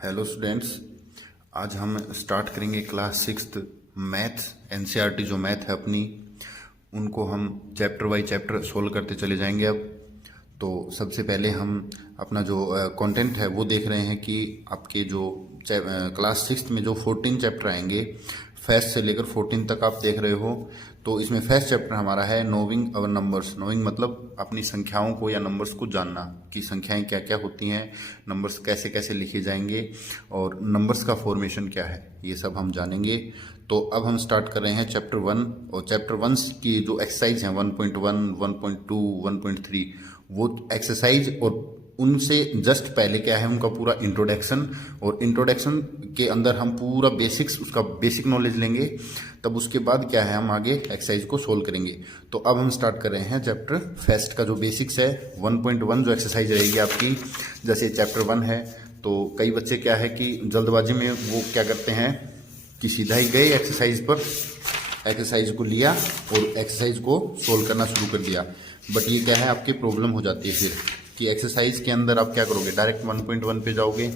Hello students, आज हम start करेंगे क्लास सिक्स्थ मैथ। एनसीईआरटी जो मैथ है अपनी, उनको हम चैप्टर बाय चैप्टर सोल्व करते चले जाएंगे। अब तो सबसे पहले हम अपना जो कंटेंट है वो देख रहे हैं कि आपके जो क्लास सिक्स्थ में जो 14 चैप्टर आएंगे, फर्स्ट से लेकर 14 तक आप देख रहे हो। तो इसमें फर्स्ट चैप्टर हमारा है नोविंग अवर नंबर्स। नोविंग मतलब अपनी संख्याओं को या नंबर्स को जानना कि संख्याएं क्या क्या होती हैं, नंबर्स कैसे कैसे लिखे जाएंगे और नंबर्स का फॉर्मेशन क्या है, ये सब हम जानेंगे। तो अब हम स्टार्ट कर रहे हैं चैप्टर 1। और चैप्टर 1 की जो एक्सरसाइज हैं 1.1, 1.2, 1.3, वो एक्सरसाइज और उनसे जस्ट पहले क्या है उनका पूरा इंट्रोडक्शन, और इंट्रोडक्शन के अंदर हम पूरा बेसिक्स, उसका बेसिक नॉलेज लेंगे। तब उसके बाद क्या है हम आगे एक्सरसाइज को सोल्व करेंगे। तो अब हम स्टार्ट कर रहे हैं चैप्टर फर्स्ट का जो बेसिक्स है 1.1 जो एक्सरसाइज रहेगी आपकी। जैसे चैप्टर 1 है तो कई बच्चे क्या है कि जल्दबाजी में वो क्या करते हैं कि सीधा ही गए एक्सरसाइज पर, एक्सरसाइज को लिया और एक्सरसाइज को सोल्व करना शुरू कर दिया। बट ये क्या है आपकी प्रॉब्लम हो जाती है फिर कि एक्सरसाइज के अंदर आप क्या करोगे, डायरेक्ट 1.1 पे जाओगे,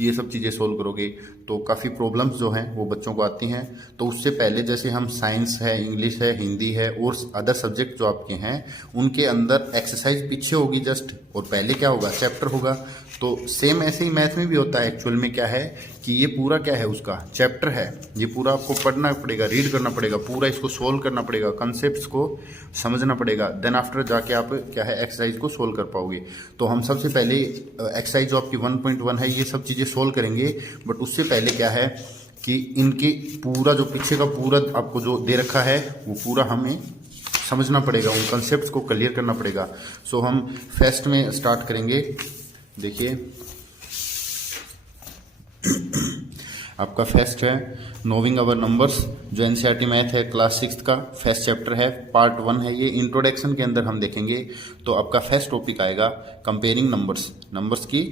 ये सब चीज़ें सोल्व करोगे तो काफ़ी प्रॉब्लम्स जो हैं वो बच्चों को आती हैं। तो उससे पहले जैसे हम साइंस है, इंग्लिश है, हिंदी है और अदर सब्जेक्ट जो आपके हैं उनके अंदर एक्सरसाइज पीछे होगी जस्ट, और पहले क्या होगा चैप्टर होगा। तो सेम ऐसे ही मैथ में भी होता है। एक्चुअल में क्या है कि ये पूरा क्या है उसका चैप्टर है, ये पूरा आपको पढ़ना पड़ेगा, रीड करना पड़ेगा, पूरा इसको सोल्व करना पड़ेगा, कंसेप्ट्स को समझना पड़ेगा। देन आफ्टर जाके आप क्या है एक्सरसाइज को सोल्व कर पाओगे। तो हम सबसे पहले एक्सरसाइज जो आपकी 1.1 है ये सब चीज़ें सोल्व करेंगे। बट उससे पहले क्या है कि इनके पूरा जो पीछे का पूरा आपको जो दे रखा है वो पूरा हमें समझना पड़ेगा, उन कंसेप्ट्स को क्लियर करना पड़ेगा। सो हम फर्स्ट में स्टार्ट करेंगे। देखिए आपका फर्स्ट है नोविंग अवर नंबर्स, जो एनसीईआरटी मैथ है क्लास सिक्स्थ का फर्स्ट चैप्टर है, पार्ट 1 है ये। इंट्रोडक्शन के अंदर हम देखेंगे तो आपका फर्स्ट टॉपिक आएगा कंपेयरिंग नंबर्स। नंबर्स की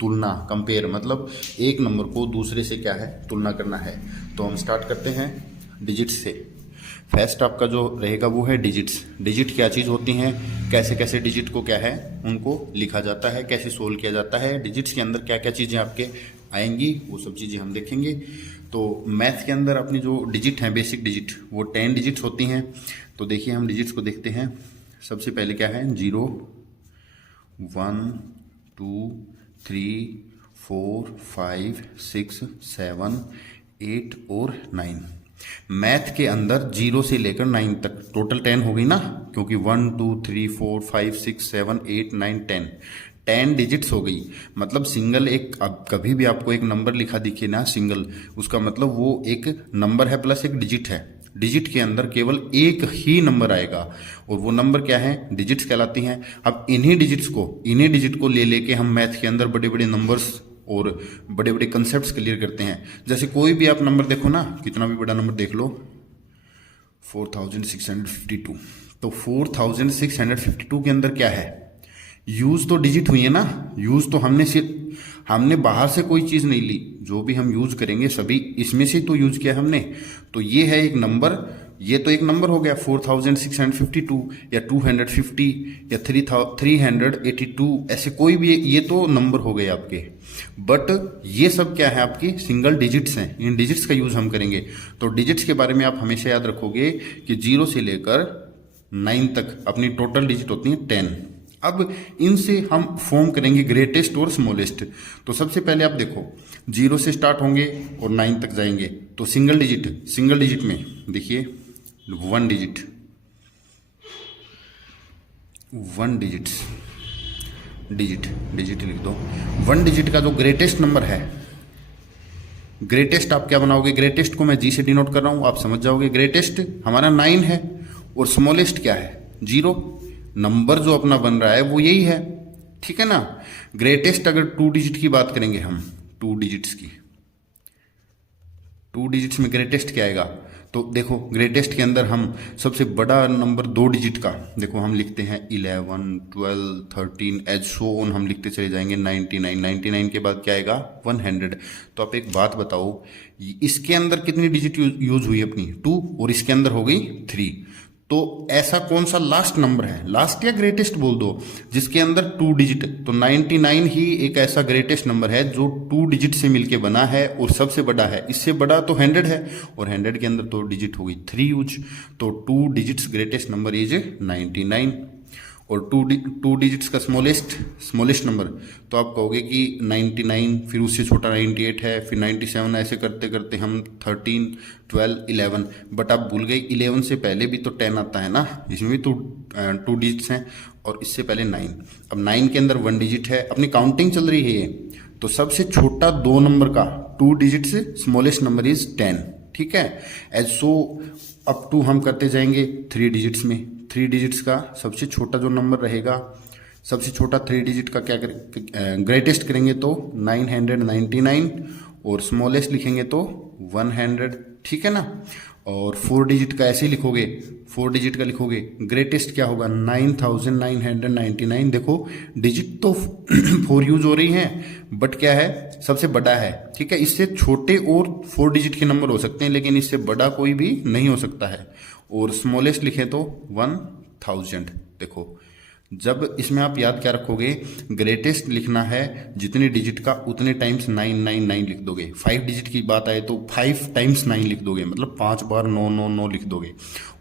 तुलना, कंपेयर मतलब एक नंबर को दूसरे से क्या है तुलना करना है। तो हम स्टार्ट करते हैं डिजिट्स से। फर्स्ट आपका जो रहेगा वो है डिजिट्स। डिजिट क्या चीज़ होती हैं, कैसे कैसे डिजिट को क्या है उनको लिखा जाता है, कैसे सोल्व किया जाता है, डिजिट्स के अंदर क्या क्या चीज़ें आपके आएंगी, वो सब चीज़ें हम देखेंगे। तो मैथ के अंदर अपनी जो डिजिट हैं, बेसिक डिजिट, वो 10 डिजिट्स होती हैं। तो देखिए हम डिजिट्स को देखते हैं। सबसे पहले क्या है 0, 1, 2, 3, 4, 5, 6, 7, 8 और 9। मैथ के अंदर 0 से लेकर 9 तक टोटल 10 हो गई ना, क्योंकि 1, 2, 3, 4, 5, 6, 7, 8, 9, 10 डिजिट्स हो गई। मतलब सिंगल एक, अब कभी भी आपको एक नंबर लिखा दिखे ना सिंगल, उसका मतलब वो एक नंबर है प्लस एक डिजिट है। डिजिट के अंदर केवल एक ही नंबर आएगा और वो नंबर क्या है, डिजिट्स कहलाती हैं। अब इन्हीं डिजिट को ले लेके हम मैथ के अंदर बड़े बड़े नंबर्स और बड़े बड़े कंसेप्ट्स क्लियर करते हैं। जैसे कोई भी आप नंबर देखो ना, कितना भी बड़ा नंबर देख लो, 4652। तो 4652 के अंदर क्या है, यूज तो डिजिट हुई है ना, यूज तो हमने बाहर से कोई चीज़ नहीं ली, जो भी हम यूज करेंगे सभी इसमें से तो यूज किया हमने। तो ये है एक नंबर, ये तो एक नंबर हो गया 4652 या 250 या 382, ऐसे कोई भी ये तो नंबर हो गए आपके। बट ये सब क्या है आपकी सिंगल डिजिट्स हैं, इन डिजिट्स का यूज हम करेंगे। तो डिजिट्स के बारे में आप हमेशा याद रखोगे कि 0 से लेकर 9 तक अपनी टोटल डिजिट होती है 10। अब इनसे हम फॉर्म करेंगे ग्रेटेस्ट और स्मॉलेस्ट। तो सबसे पहले आप देखो 0 से स्टार्ट होंगे और 9 तक जाएंगे। तो सिंगल डिजिट में देखिए 1 डिजिट लिख दो। 1 डिजिट का जो ग्रेटेस्ट नंबर है, ग्रेटेस्ट आप क्या बनाओगे, ग्रेटेस्ट को मैं जी से डिनोट कर रहा हूं, आप समझ जाओगे। ग्रेटेस्ट हमारा 9 है और स्मॉलेस्ट क्या है 0। नंबर जो अपना बन रहा है वो यही है, ठीक है ना। ग्रेटेस्ट अगर 2 डिजिट की बात करेंगे हम, 2 डिजिट्स में ग्रेटेस्ट क्या आएगा। तो देखो ग्रेटेस्ट के अंदर हम सबसे बड़ा नंबर 2 डिजिट का देखो हम लिखते हैं 11, 12, 13 एज सो ऑन हम लिखते चले जाएंगे। 99 के बाद क्या आएगा 100। तो आप एक बात बताओ, इसके अंदर कितनी डिजिट यूज हुई अपनी 2 और इसके अंदर हो गई 3। तो ऐसा कौन सा लास्ट नंबर है, लास्ट या ग्रेटेस्ट बोल दो, जिसके अंदर 2 डिजिट, तो 99 ही एक ऐसा ग्रेटेस्ट नंबर है जो 2 डिजिट से मिलके बना है और सबसे बड़ा है। इससे बड़ा तो 100 है और 100 के अंदर तो डिजिट होगी 3 यूज, तो 2 डिजिट्स ग्रेटेस्ट नंबर इज 99। और 2 डिजिट्स का स्मॉलेस्ट नंबर, तो आप कहोगे कि 99, फिर उससे छोटा 98 है, फिर 97, ऐसे करते करते हम 13, 12, 11, बट आप भूल गए 11 से पहले भी तो 10 आता है ना, इसमें भी तो 2 डिजिट्स हैं और इससे पहले 9। अब 9 के अंदर 1 डिजिट है, अपनी काउंटिंग चल रही है ये, तो सबसे छोटा 2 नंबर का 2 डिजिट से स्मॉलेस्ट नंबर इज 10, ठीक है। एज सो अप टू हम करते जाएंगे 3 डिजिट्स में। 3 डिजिट्स का सबसे छोटा जो नंबर रहेगा, सबसे छोटा 3 डिजिट का क्या ग्रेटेस्ट करेंगे तो 999 और स्मॉलेस्ट लिखेंगे तो 100, ठीक है ना। और 4 डिजिट का ऐसे ही लिखोगे, 4 डिजिट का लिखोगे, ग्रेटेस्ट क्या होगा 9999। देखो डिजिट तो 4 यूज हो रही हैं, बट क्या है सबसे बड़ा है, ठीक है। इससे छोटे और 4 डिजिट के नंबर हो सकते हैं, लेकिन इससे बड़ा कोई भी नहीं हो सकता है। और स्मॉलेस्ट लिखें तो 1000। देखो जब इसमें आप याद क्या रखोगे, ग्रेटेस्ट लिखना है जितने डिजिट का उतने टाइम्स 999 लिख दोगे। 5 डिजिट की बात आए तो 5 टाइम्स 9 लिख दोगे, मतलब 5 बार 999 लिख दोगे।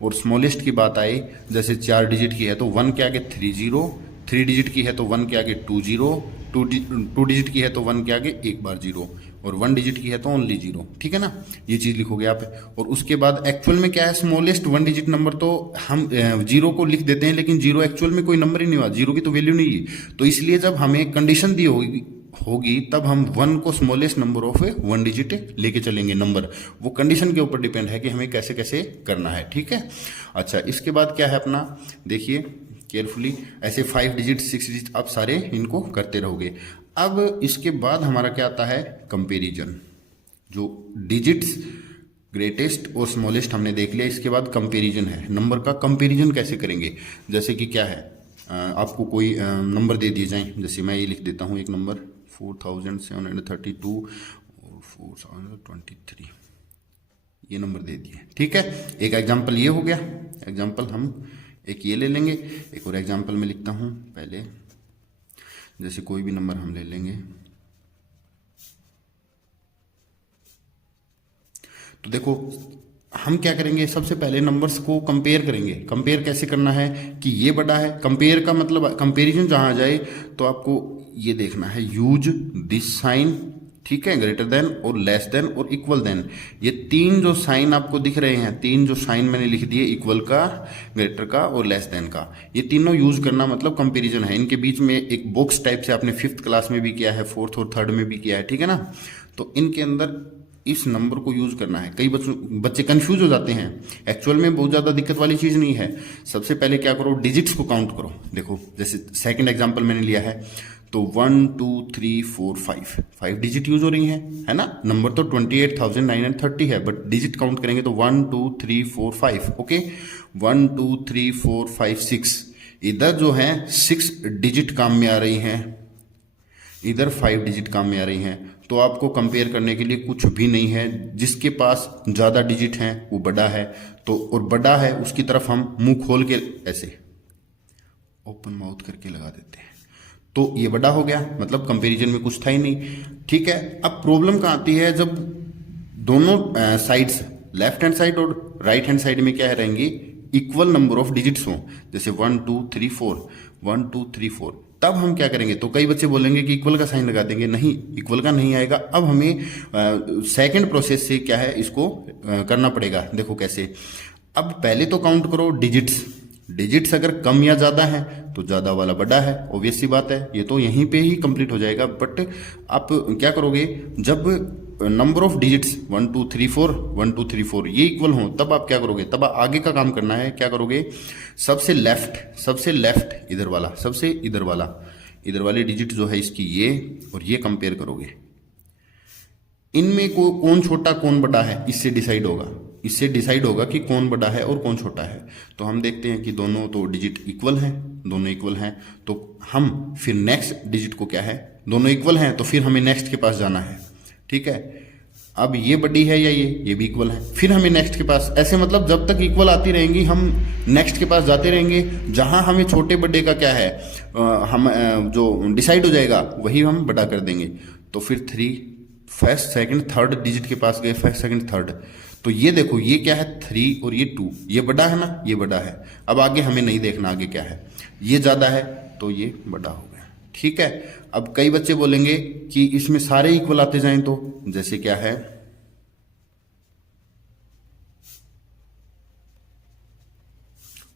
और स्मॉलेस्ट की बात आए, जैसे 4 डिजिट की है तो 1 के आगे 30, 3 डिजिट की है तो 1 के आगे 20, 2 डिजिट की है तो 1 के आगे एक बार 0, और 1 डिजिट की है तो ओनली 0, ठीक है ना। ये चीज़ लिखोगे आप। और उसके बाद एक्चुअल में क्या है, स्मॉलेस्ट 1 डिजिट नंबर तो हम 0 को लिख देते हैं, लेकिन 0 एक्चुअल में कोई नंबर ही नहीं हुआ, 0 की तो वैल्यू नहीं है। तो इसलिए जब हमें कंडीशन दी होगी तब हम 1 को स्मॉलेस्ट नंबर ऑफ 1 डिजिट लेके चलेंगे नंबर। वो कंडीशन के ऊपर डिपेंड है कि हमें कैसे कैसे करना है, ठीक है। अच्छा, इसके बाद क्या है अपना, देखिए केयरफुली, ऐसे 5 डिजिट 6 डिजिट आप सारे इनको करते रहोगे। अब इसके बाद हमारा क्या आता है, कंपैरिजन। जो डिजिट्स ग्रेटेस्ट और स्मॉलेस्ट हमने देख लिया, इसके बाद कंपैरिजन है। नंबर का कंपैरिजन कैसे करेंगे, जैसे कि क्या है, आपको कोई नंबर दे दिए जाए, जैसे मैं ये लिख देता हूँ एक नंबर 4732 और 4023, ये नंबर दे दिए, ठीक है। एक एग्जाम्पल ये हो गया, एग्जाम्पल हम एक ये ले लेंगे। एक और एग्जाम्पल में लिखता हूँ पहले, जैसे कोई भी नंबर हम ले लेंगे, तो देखो हम क्या करेंगे, सबसे पहले नंबर्स को कंपेयर करेंगे। कंपेयर कैसे करना है कि ये बड़ा है, कंपेयर का मतलब कंपैरिजन जहां जाए तो आपको ये देखना है, यूज दिस साइन, ठीक है, ग्रेटर देन और लेस देन और इक्वल देन। ये 3 जो साइन आपको दिख रहे हैं, 3 जो साइन मैंने लिख दिए, इक्वल का, ग्रेटर का और लेस देन का, ये तीनों यूज करना मतलब कंपैरिजन है। इनके बीच में एक बॉक्स टाइप से आपने 5th क्लास में भी किया है, 4th और 3rd में भी किया है, ठीक है ना। तो इनके अंदर इस नंबर को यूज करना है। कई बच्चे कंफ्यूज हो जाते हैं, एक्चुअल में बहुत ज्यादा दिक्कत वाली चीज नहीं है। सबसे पहले क्या करो, डिजिट्स को काउंट करो। देखो जैसे सेकंड एग्जांपल मैंने लिया है, तो 1 2 3 4 5 डिजिट यूज हो रही है ना। नंबर तो 28,930 है, बट डिजिट काउंट करेंगे तो 1 2 3 4 5, ओके। 1 2 3 4 5 6, इधर जो है 6 डिजिट काम में आ रही हैं, इधर 5 डिजिट काम में आ रही हैं। तो आपको कंपेयर करने के लिए कुछ भी नहीं है, जिसके पास ज़्यादा डिजिट हैं वो बड़ा है, तो और बड़ा है उसकी तरफ हम मुंह खोल के ऐसे ओपन माउथ करके लगा देते हैं, तो ये बड़ा हो गया, मतलब कंपैरिजन में कुछ था ही नहीं, ठीक है। अब प्रॉब्लम कहाँ आती है, जब दोनों साइड्स, लेफ्ट हैंड साइड और राइट हैंड साइड में क्या रहेंगी, इक्वल नंबर ऑफ डिजिट्स हो, जैसे 1 2 3 4 1 2 3 4, तब हम क्या करेंगे। तो कई बच्चे बोलेंगे कि इक्वल का साइन लगा देंगे, नहीं, इक्वल का नहीं आएगा। अब हमें सेकंड प्रोसेस से क्या है, इसको करना पड़ेगा। देखो कैसे, अब पहले तो काउंट करो डिजिट्स अगर कम या ज्यादा है तो ज्यादा वाला बड़ा है, ऑब्वियस सी बात है, ये तो यहीं पे ही कंप्लीट हो जाएगा। बट आप क्या करोगे, जब नंबर ऑफ डिजिट्स 1 2 3 4 1 2 3 4 ये इक्वल हो, तब आप क्या करोगे, तब आगे का काम करना है। क्या करोगे, सबसे लेफ्ट इधर वाला, सबसे इधर वाली डिजिट जो है इसकी ये और ये कंपेयर करोगे। इनमें कौन छोटा कौन बड़ा है, इससे डिसाइड होगा कि कौन बड़ा है और कौन छोटा है। तो हम देखते हैं कि दोनों तो डिजिट इक्वल हैं, तो हम फिर नेक्स्ट डिजिट को क्या है, दोनों इक्वल हैं तो फिर हमें नेक्स्ट के पास जाना है, ठीक है। अब ये बड़ी है या ये भी इक्वल है, फिर हमें नेक्स्ट के पास, ऐसे मतलब जब तक इक्वल आती रहेंगी हम नेक्स्ट के पास जाते रहेंगे। जहां हमें छोटे बड़े का क्या है हम जो डिसाइड हो जाएगा वही हम बड़ा कर देंगे। तो फिर 3 फर्स्ट सेकंड थर्ड डिजिट के पास गए, फर्स्ट सेकंड थर्ड। तो ये देखो ये क्या है 3 और ये 2, ये बड़ा है ना, ये बड़ा है। अब आगे हमें नहीं देखना आगे क्या है, ये ज़्यादा है तो ये बड़ा हो गया, ठीक है। अब कई बच्चे बोलेंगे कि इसमें सारे इक्वल आते जाएं, तो जैसे क्या है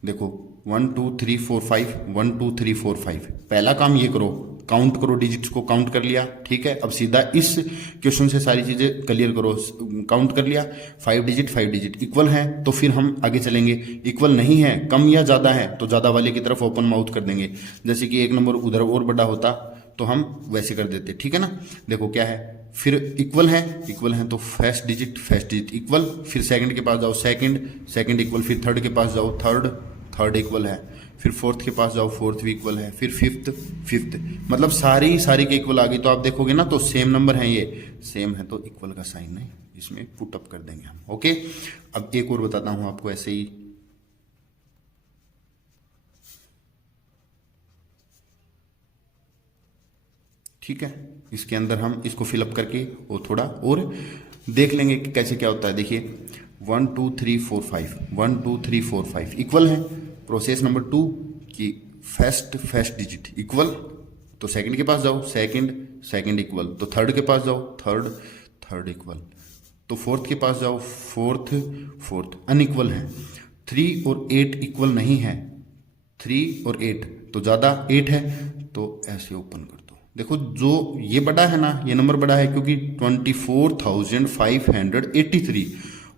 देखो 1 2 3 4 5, 1 2 3 4 5। पहला काम ये करो, काउंट करो, डिजिट्स को काउंट कर लिया, ठीक है। अब सीधा इस क्वेश्चन से सारी चीजें क्लियर करो, काउंट कर लिया 5 डिजिट इक्वल है तो फिर हम आगे चलेंगे। इक्वल नहीं है, कम या ज्यादा है तो ज्यादा वाले की तरफ ओपन माउथ कर देंगे। जैसे कि एक नंबर उधर और बड़ा होता तो हम वैसे कर देते, ठीक है ना। देखो क्या है, फिर इक्वल है तो फर्स्ट डिजिट इक्वल, फिर सेकंड के पास जाओ सेकंड इक्वल, फिर थर्ड के पास जाओ थर्ड इक्वल है, फिर फोर्थ के पास जाओ फोर्थ भी इक्वल है, फिर फिफ्थ मतलब सारी के इक्वल आ गई। तो आप देखोगे ना तो सेम नंबर है, ये सेम है तो इक्वल का साइन है, इसमें पुट अप कर देंगे हम, ओके। अब एक और बताता हूं आपको ऐसे ही, ठीक है। इसके अंदर हम इसको फिलअप करके और थोड़ा और देख लेंगे कि कैसे क्या होता है। देखिए 1 2 3 4 5, 1 2 3 4 5 इक्वल है। प्रोसेस नंबर 2 की फर्स्ट डिजिट इक्वल, तो सेकंड के पास जाओ सेकंड इक्वल, तो थर्ड के पास जाओ थर्ड इक्वल, तो फोर्थ के पास जाओ फोर्थ अनइक्वल है। 3 और 8 इक्वल नहीं है, 3 और 8 तो ज्यादा 8 है तो ऐसे ओपन कर दो। देखो जो ये बड़ा है ना, ये नंबर बड़ा है क्योंकि 24,583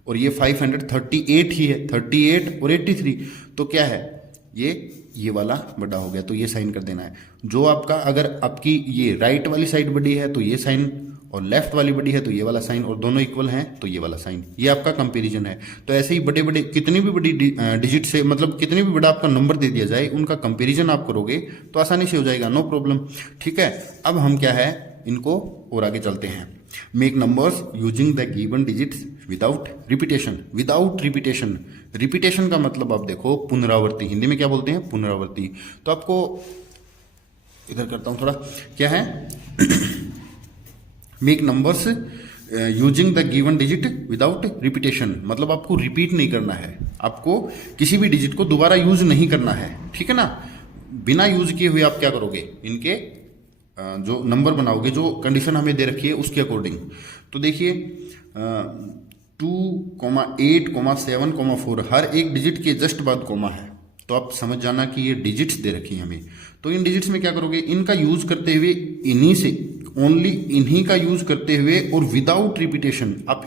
और ये 538 ही है, 38 और 83 तो क्या है ये वाला बड़ा हो गया, तो ये साइन कर देना है। जो आपका अगर आपकी ये राइट वाली साइड बड़ी है तो ये साइन, और लेफ्ट वाली बड़ी है तो ये वाला साइन, और दोनों इक्वल हैं तो ये वाला साइन। ये आपका कंपैरिजन है। तो ऐसे ही बड़े बड़े कितनी भी बड़ी डिजिट से, मतलब कितनी भी बड़ा आपका नंबर दे दिया जाए, उनका कंपैरिजन आप करोगे तो आसानी से हो जाएगा, नो प्रॉब्लम, ठीक है। अब हम क्या है इनको और आगे चलते हैं। Make numbers using the given digits without repetition. Repetition का मतलब आप देखो पुनरावृत्ति, हिंदी में क्या बोलते हैं पुनरावृत्ति। तो आपको इधर करता हूं थोड़ा, क्या है make numbers using the given digit without repetition, मतलब आपको रिपीट नहीं करना है, आपको किसी भी डिजिट को दोबारा यूज नहीं करना है, ठीक है ना। बिना यूज किए हुए आप क्या करोगे, इनके जो नंबर बनाओगे, जो कंडीशन हमें दे रखी है उसके अकॉर्डिंग। तो देखिए 2, 8, 7, 4 हर एक डिजिट के जस्ट बाद कोमा है, तो आप समझ जाना कि ये डिजिट्स दे रखी है हमें। तो इन डिजिट्स में क्या करोगे, इनका यूज करते हुए, इन्हीं से ओनली इन्हीं का यूज करते हुए और विदाउट रिपीटेशन आप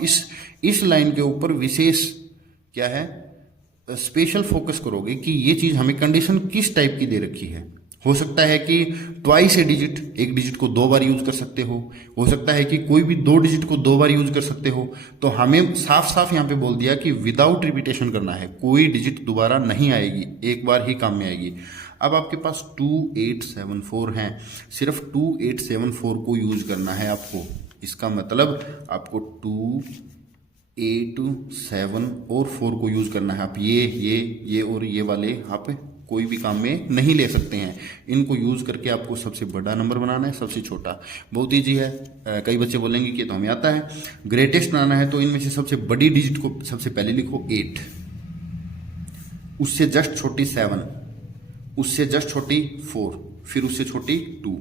इस लाइन के ऊपर विशेष क्या है स्पेशल फोकस करोगे कि ये चीज हमें कंडीशन किस टाइप की दे रखी है। हो सकता है कि ट्वाइस ए डिजिट, एक डिजिट को 2 बार यूज कर सकते हो सकता है कि कोई भी 2 डिजिट को 2 बार यूज कर सकते हो। तो हमें साफ यहाँ पे बोल दिया कि विदाउट रिपीटेशन करना है, कोई डिजिट दोबारा नहीं आएगी, एक बार ही काम में आएगी। अब आपके पास 2874 हैं, सिर्फ 2874 को यूज करना है आपको। इसका मतलब आपको 2, 8, 7 और 4 को यूज करना है। आप ये और ये वाले आप कोई भी काम में नहीं ले सकते हैं। इनको यूज करके आपको सबसे बड़ा नंबर बनाना है, सबसे छोटा बहुत ईजी है। कई बच्चे बोलेंगे कि तो हमें आता है। ग्रेटेस्ट बनाना है तो इनमें से सबसे बड़ी डिजिट को सबसे पहले लिखो 8, उससे जस्ट छोटी 7, उससे जस्ट छोटी 4, फिर उससे छोटी 2।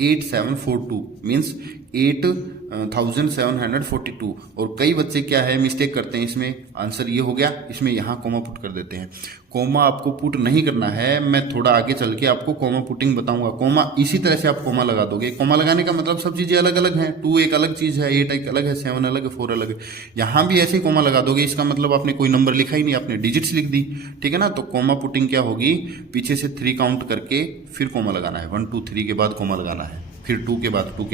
8742 मीन्स 8742। और कई बच्चे क्या है मिस्टेक करते हैं इसमें, आंसर ये हो गया, इसमें यहाँ कोमा पुट कर देते हैं। कोमा आपको पुट नहीं करना है, मैं थोड़ा आगे चल के आपको कोमा पुटिंग बताऊंगा। कोमा इसी तरह से आप कोमा लगा दोगे। कोमा लगाने का मतलब सब चीजें अलग अलग हैं, 2 एक अलग चीज है, 8 एक अलग है, 7 अलग है, 4 अलग है। यहाँ भी ऐसे ही कोमा लगा दोगे, इसका मतलब आपने कोई नंबर लिखा ही नहीं, आपने डिजिट्स लिख दी, ठीक है ना। तो कोमा पुटिंग क्या होगी, पीछे से 3 काउंट करके फिर कोमा लगाना है, 1 2 3 के बाद कोमा लगाना है, फिर 2 के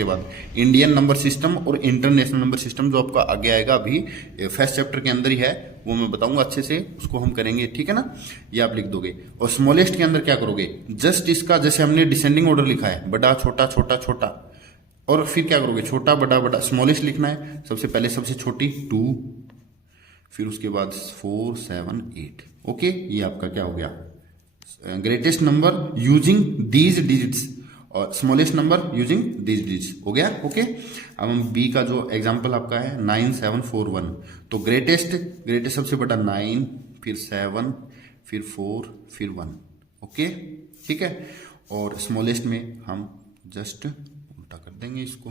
बाद। इंडियन नंबर सिस्टम और इंटरनेशनल नंबर सिस्टम जो आपका आगे आएगा, अभी फर्स्ट चैप्टर के अंदर ही है, वो मैं बताऊंगा अच्छे से, उसको हम करेंगे, ठीक है ना। ये आप लिख दोगे। और स्मॉलेस्ट के अंदर क्या करोगे, जस्ट इसका जैसे हमने डिसेंडिंग ऑर्डर लिखा है, बड़ा छोटा छोटा छोटा, और फिर क्या करोगे, छोटा बड़ा बड़ा स्मॉलेस्ट लिखना है, सबसे पहले सबसे छोटी 2, फिर उसके बाद 4 7 8। ओके, ये आपका क्या हो गया, greatest number using these digits और smallest number using these digits हो गया। ओके, अब हम बी का जो एग्जांपल आपका है 9741, तो ग्रेटेस्ट सबसे बड़ा 9, फिर 7, फिर 4, फिर 1। ओके, ठीक है, और स्मॉलेस्ट में हम जस्ट उल्टा कर देंगे इसको।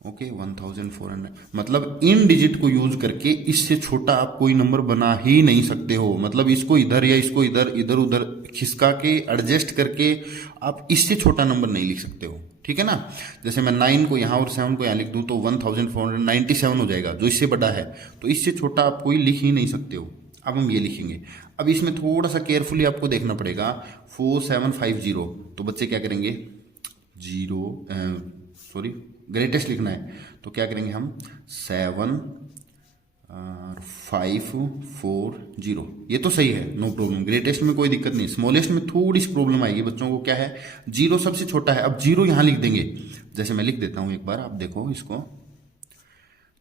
ओके, 1400, मतलब इन डिजिट को यूज करके इससे छोटा आप कोई नंबर बना ही नहीं सकते हो। मतलब इसको इधर या इसको इधर इधर उधर खिसका के एडजस्ट करके आप इससे छोटा नंबर नहीं लिख सकते हो। ठीक है ना, जैसे मैं 9 को यहाँ और 7 को यहाँ लिख दूं तो 1497 हो जाएगा, जो इससे बड़ा है। तो इससे छोटा आप कोई लिख ही नहीं सकते हो। अब हम ये लिखेंगे। अब इसमें थोड़ा सा केयरफुली आपको देखना पड़ेगा। 4750, तो बच्चे क्या करेंगे, ग्रेटेस्ट लिखना है तो क्या करेंगे हम 7540। ये तो सही है, नो प्रॉब्लम, ग्रेटेस्ट में कोई दिक्कत नहीं। स्मॉलेस्ट में थोड़ी सी प्रॉब्लम आएगी बच्चों को, क्या है, 0 सबसे छोटा है। अब 0 यहां लिख देंगे, जैसे मैं लिख देता हूं एक बार, आप देखो इसको,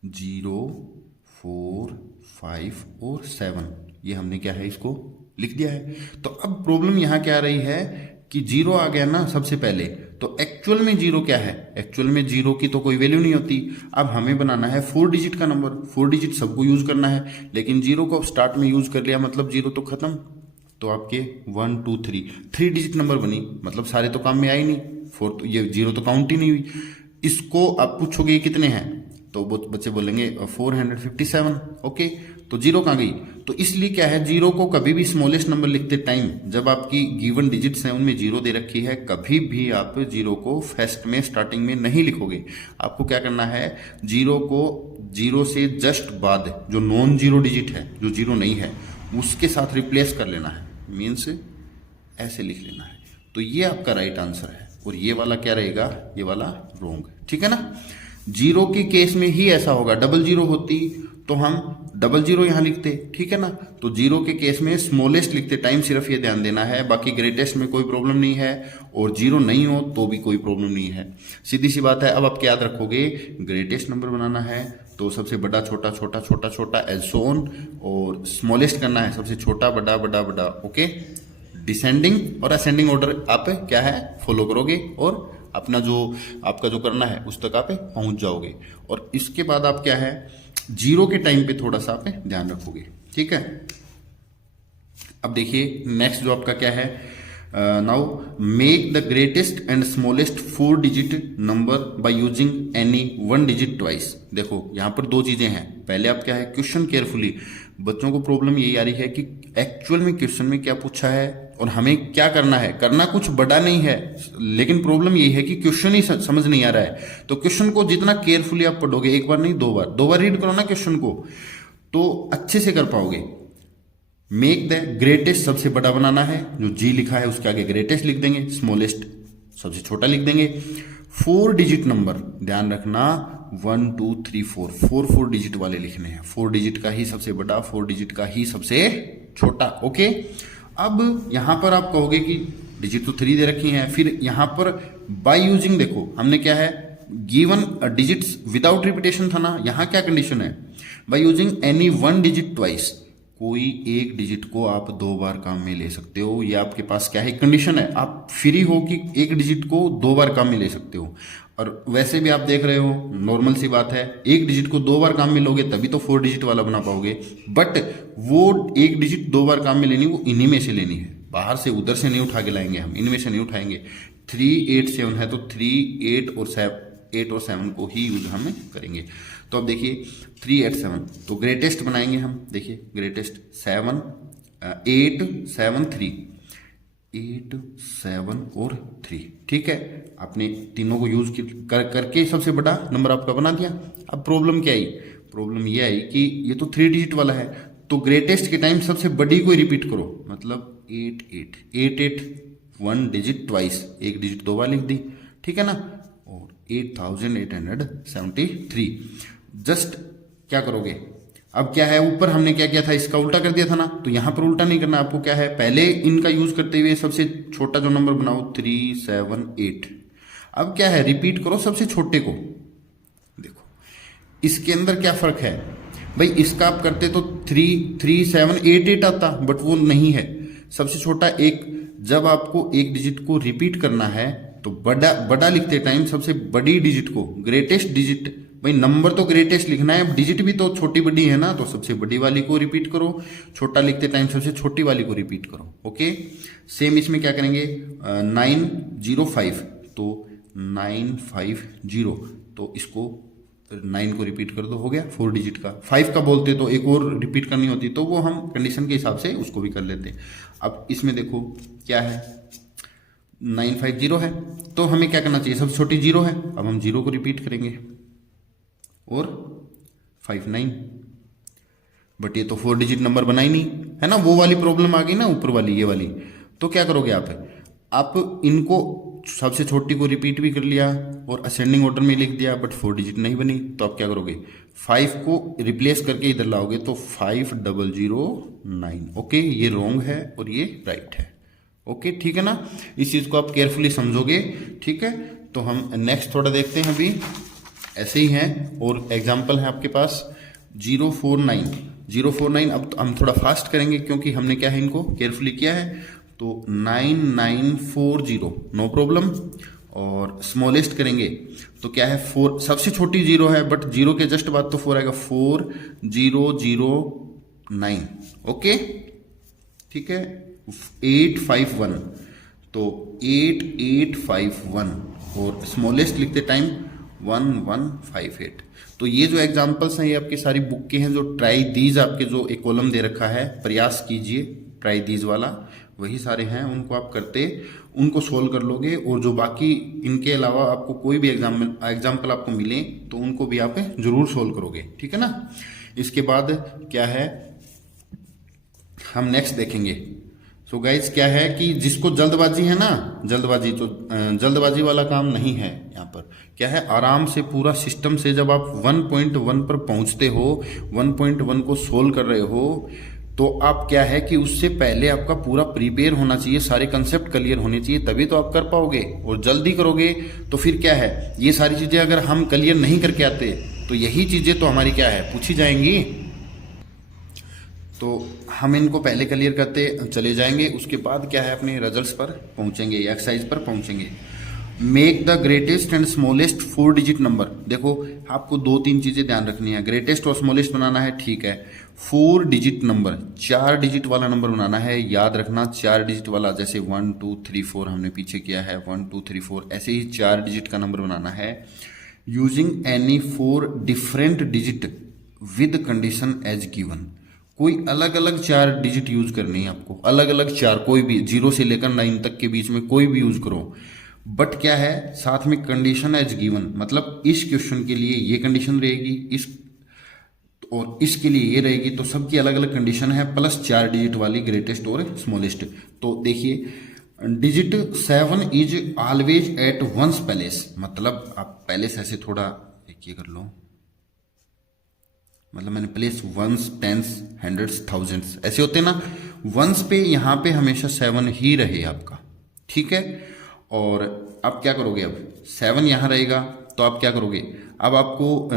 0 4 5 और 7, ये हमने क्या है इसको लिख दिया है। तो अब प्रॉब्लम यहां क्या आ रही है कि 0 आ गया ना सबसे पहले, तो एक्चुअल में 0 क्या है, एक्चुअल में 0 की तो कोई वैल्यू नहीं होती। अब हमें बनाना है 4 डिजिट का नंबर, 4 डिजिट सबको यूज करना है, लेकिन 0 को स्टार्ट में यूज कर लिया मतलब 0 तो खत्म। तो आपके 1 2 3 डिजिट नंबर बनी, मतलब सारे तो काम में आई नहीं, 4 तो ये 0 तो काउंट ही नहीं हुई। इसको आप पूछोगे ये कितने हैं, तो बच्चे बोलेंगे 457। ओके, तो 0 कहाँ गई, तो इसलिए क्या है, 0 को कभी भी स्मॉलेस्ट नंबर लिखते टाइम, जब आपकी गिवन डिजिट्स हैं उनमें 0 दे रखी है, कभी भी आप 0 को फर्स्ट में स्टार्टिंग में नहीं लिखोगे। आपको क्या करना है, 0 को 0 से जस्ट बाद जो नॉन 0 डिजिट है, जो 0 नहीं है, उसके साथ रिप्लेस कर लेना है, मीन्स ऐसे लिख लेना है। तो ये आपका राइट आंसर है, और ये वाला क्या रहेगा, ये वाला रॉन्ग। ठीक है ना, 0 के केस में ही ऐसा होगा। 00 होती तो हम 00 यहां लिखते, ठीक है ना। तो 0 के केस में स्मॉलेस्ट लिखते टाइम सिर्फ ये ध्यान देना है, बाकी ग्रेटेस्ट में कोई प्रॉब्लम नहीं है, और 0 नहीं हो तो भी कोई प्रॉब्लम नहीं है, सीधी सी बात है। अब आप क्या याद रखोगे, ग्रेटेस्ट नंबर बनाना है तो सबसे बड़ा छोटा छोटा छोटा छोटा एंड सो ऑन, और स्मॉलेस्ट करना है सबसे छोटा बड़ा बड़ा बड़ा। ओके, डिसेंडिंग और असेंडिंग ऑर्डर आप क्या है फॉलो करोगे, और अपना जो आपका जो करना है उस तक आप पहुंच जाओगे। और इसके बाद आप क्या है, 0 के टाइम पे थोड़ा सा आप ध्यान रखोगे। ठीक है, अब देखिए नेक्स्ट जो आपका क्या है, now make the greatest and smallest 4 digit number by using any 1 digit twice. देखो यहां पर 2 चीजें हैं, पहले आप क्या है, क्वेश्चन केयरफुली, बच्चों को प्रॉब्लम यही आ रही है कि एक्चुअल में क्वेश्चन में क्या पूछा है और हमें क्या करना है। करना कुछ बड़ा नहीं है, लेकिन प्रॉब्लम यही है कि क्वेश्चन ही समझ नहीं आ रहा है। तो क्वेश्चन को जितना केयरफुली आप पढ़ोगे, एक बार नहीं 2 बार रीड करो ना क्वेश्चन को, तो अच्छे से कर पाओगे। मेक द ग्रेटेस्ट सबसे बड़ा बनाना है, जो जी लिखा है उसके आगे ग्रेटेस्ट लिख देंगे, स्मॉलेस्ट सबसे छोटा लिख देंगे। 4 डिजिट नंबर ध्यान रखना, 1 2 3 4 डिजिट वाले लिखने हैं। 4 डिजिट का ही सबसे बड़ा, 4 डिजिट का ही सबसे छोटा। ओके, अब यहां पर आप कहोगे कि डिजिट तो 3 दे रखी हैं, फिर यहां पर बाय यूजिंग, देखो हमने क्या है, गिवन डिजिट्स विदाउट रिपीटेशन था ना, यहां क्या कंडीशन है, by using any 1 digit twice, कोई एक डिजिट को आप 2 बार काम में ले सकते हो। ये आपके पास क्या है, कंडीशन है, आप फ्री हो कि एक डिजिट को 2 बार काम में ले सकते हो। और वैसे भी आप देख रहे हो, नॉर्मल सी बात है, एक डिजिट को 2 बार काम में लोगे तभी तो 4 डिजिट वाला बना पाओगे। बट वो एक डिजिट 2 बार काम में लेनी, वो इन्हीं में से लेनी है, बाहर से उधर से नहीं उठा के लाएंगे हम, इनमें से नहीं उठाएंगे। 3 8 7 है तो 3 8 और 7 को ही यूज हम करेंगे। तो अब देखिए 3 8 7, तो ग्रेटेस्ट बनाएंगे हम, देखिए ग्रेटेस्ट 7 8 7 3, 8 7 और 3। ठीक है, आपने तीनों को यूज करके सबसे बड़ा नंबर आपका बना दिया। अब प्रॉब्लम क्या आई, प्रॉब्लम ये आई कि ये तो 3 डिजिट वाला है, तो ग्रेटेस्ट के टाइम सबसे बड़ी को रिपीट करो, मतलब 8 8 1 डिजिट ट्वाइस, एक डिजिट 2 बार लिख दी, ठीक है ना, और 8873। जस्ट क्या करोगे, अब क्या है, ऊपर हमने क्या किया था, इसका उल्टा कर दिया था ना, तो यहां पर उल्टा नहीं करना आपको। क्या है, पहले इनका यूज करते हुए सबसे छोटा जो नंबर बनाओ 3 7 8। अब क्या है, रिपीट करो सबसे छोटे को। देखो इसके अंदर क्या फर्क है भाई, इसका आप करते तो 3, 3, 7, 8 आता, बट वो नहीं है, सबसे छोटा एक। जब आपको एक डिजिट को रिपीट करना है तो बड़ा बड़ा लिखते टाइम सबसे बड़ी डिजिट को, ग्रेटेस्ट डिजिट, भाई नंबर तो ग्रेटेस्ट लिखना है, अब डिजिट भी तो छोटी बड़ी है ना, तो सबसे बड़ी वाली को रिपीट करो, छोटा लिखते टाइम सबसे छोटी वाली को रिपीट करो। ओके, सेम इसमें क्या करेंगे, 905, तो 950, तो इसको 9 को रिपीट कर दो, हो गया 4 डिजिट का। 5 का बोलते तो एक और रिपीट करनी होती, तो वो हम कंडीशन के हिसाब से उसको भी कर लेते। अब इसमें देखो क्या है, 950 है, तो हमें क्या करना चाहिए, सबसे छोटी 0 है, अब हम 0 को रिपीट करेंगे, और 59, बट ये तो 4 डिजिट नंबर बना ही नहीं है ना, वो वाली प्रॉब्लम आ गई ना ऊपर वाली, ये वाली। तो क्या करोगे आप इनको सबसे छोटी को रिपीट भी कर लिया और असेंडिंग ऑर्डर में लिख दिया, बट 4 डिजिट नहीं बनी, तो आप क्या करोगे, 5 को रिप्लेस करके इधर लाओगे, तो 5009। ओके, ये रॉन्ग है और ये राइट है। ओके, ठीक है ना, इस चीज को आप केयरफुली समझोगे, ठीक है। तो हम नेक्स्ट थोड़ा देखते हैं, अभी ऐसे ही हैं और एग्जाम्पल है आपके पास 049। अब हम थोड़ा फास्ट करेंगे क्योंकि हमने क्या है, इनको केयरफुली किया है। तो 9940, नो प्रॉब्लम। और स्मॉलेस्ट करेंगे तो क्या है, 4, सबसे छोटी 0 है, बट 0 के जस्ट बाद तो 4 आएगा, 4009। ओके, ठीक है। 851, तो 8851, और स्मॉलेस्ट लिखते टाइम 1158। तो ये जो एग्जांपल्स हैं ये आपकी सारी बुक के हैं, जो ट्राई दीज आपके जो एक कॉलम दे रखा है, प्रयास कीजिए ट्राई दीज वाला, वही सारे हैं, उनको आप करते उनको सोल्व कर लोगे। और जो बाकी इनके अलावा आपको कोई भी एग्जाम्पल आपको मिले तो उनको भी आप जरूर सोल्व करोगे, ठीक है ना। इसके बाद क्या है, हम नेक्स्ट देखेंगे। सो गाइज क्या है कि जिसको जल्दबाजी है ना, जल्दबाजी, तो जल्दबाजी वाला काम नहीं है यहाँ पर। क्या है, आराम से पूरा सिस्टम से जब आप 1.1 पर पहुंचते हो, 1.1 को सोल्व कर रहे हो, तो आप क्या है कि उससे पहले आपका पूरा प्रिपेयर होना चाहिए, सारे कंसेप्ट क्लियर होने चाहिए, तभी तो आप कर पाओगे। और जल्दी करोगे तो फिर क्या है, ये सारी चीजें अगर हम क्लियर नहीं करके आते तो यही चीजें तो हमारी क्या है, पूछी जाएंगी। तो हम इनको पहले क्लियर करते चले जाएंगे, उसके बाद क्या है, अपने रिजल्ट्स पर पहुंचेंगे, एक्सरसाइज पर पहुंचेंगे। Make the greatest and smallest 4 digit number. देखो आपको 2-3 चीजें ध्यान रखनी है, ग्रेटेस्ट और स्मॉलेस्ट बनाना है, ठीक है। 4 डिजिट नंबर, 4 डिजिट वाला नंबर बनाना है, याद रखना 4 डिजिट वाला, जैसे 1 2 3 4 हमने पीछे किया है, 1 2 3 4, ऐसे ही 4 डिजिट का नंबर बनाना है। Using any 4 different digit with condition as given. कोई अलग अलग 4 डिजिट यूज करनी है आपको, अलग अलग 4, कोई भी 0 से लेकर 9 तक के बीच में कोई भी यूज करो, बट क्या है, साथ में कंडीशन एज गिवन, मतलब इस क्वेश्चन के लिए ये कंडीशन रहेगी, इस और इसके लिए ये रहेगी, तो सबकी अलग अलग कंडीशन है, प्लस 4 डिजिट वाली ग्रेटेस्ट और स्मॉलेस्ट। तो देखिए, digit 7 is always at ones place, मतलब आप पैलेस ऐसे थोड़ा एक ये कर लो, मतलब मैंने place ones, tens, hundreds, thousands ऐसे होते ना, वंस पे यहाँ पे हमेशा 7 ही रहे आपका, ठीक है। और आप क्या करोगे, अब 7 यहाँ रहेगा, तो आप क्या करोगे, अब आपको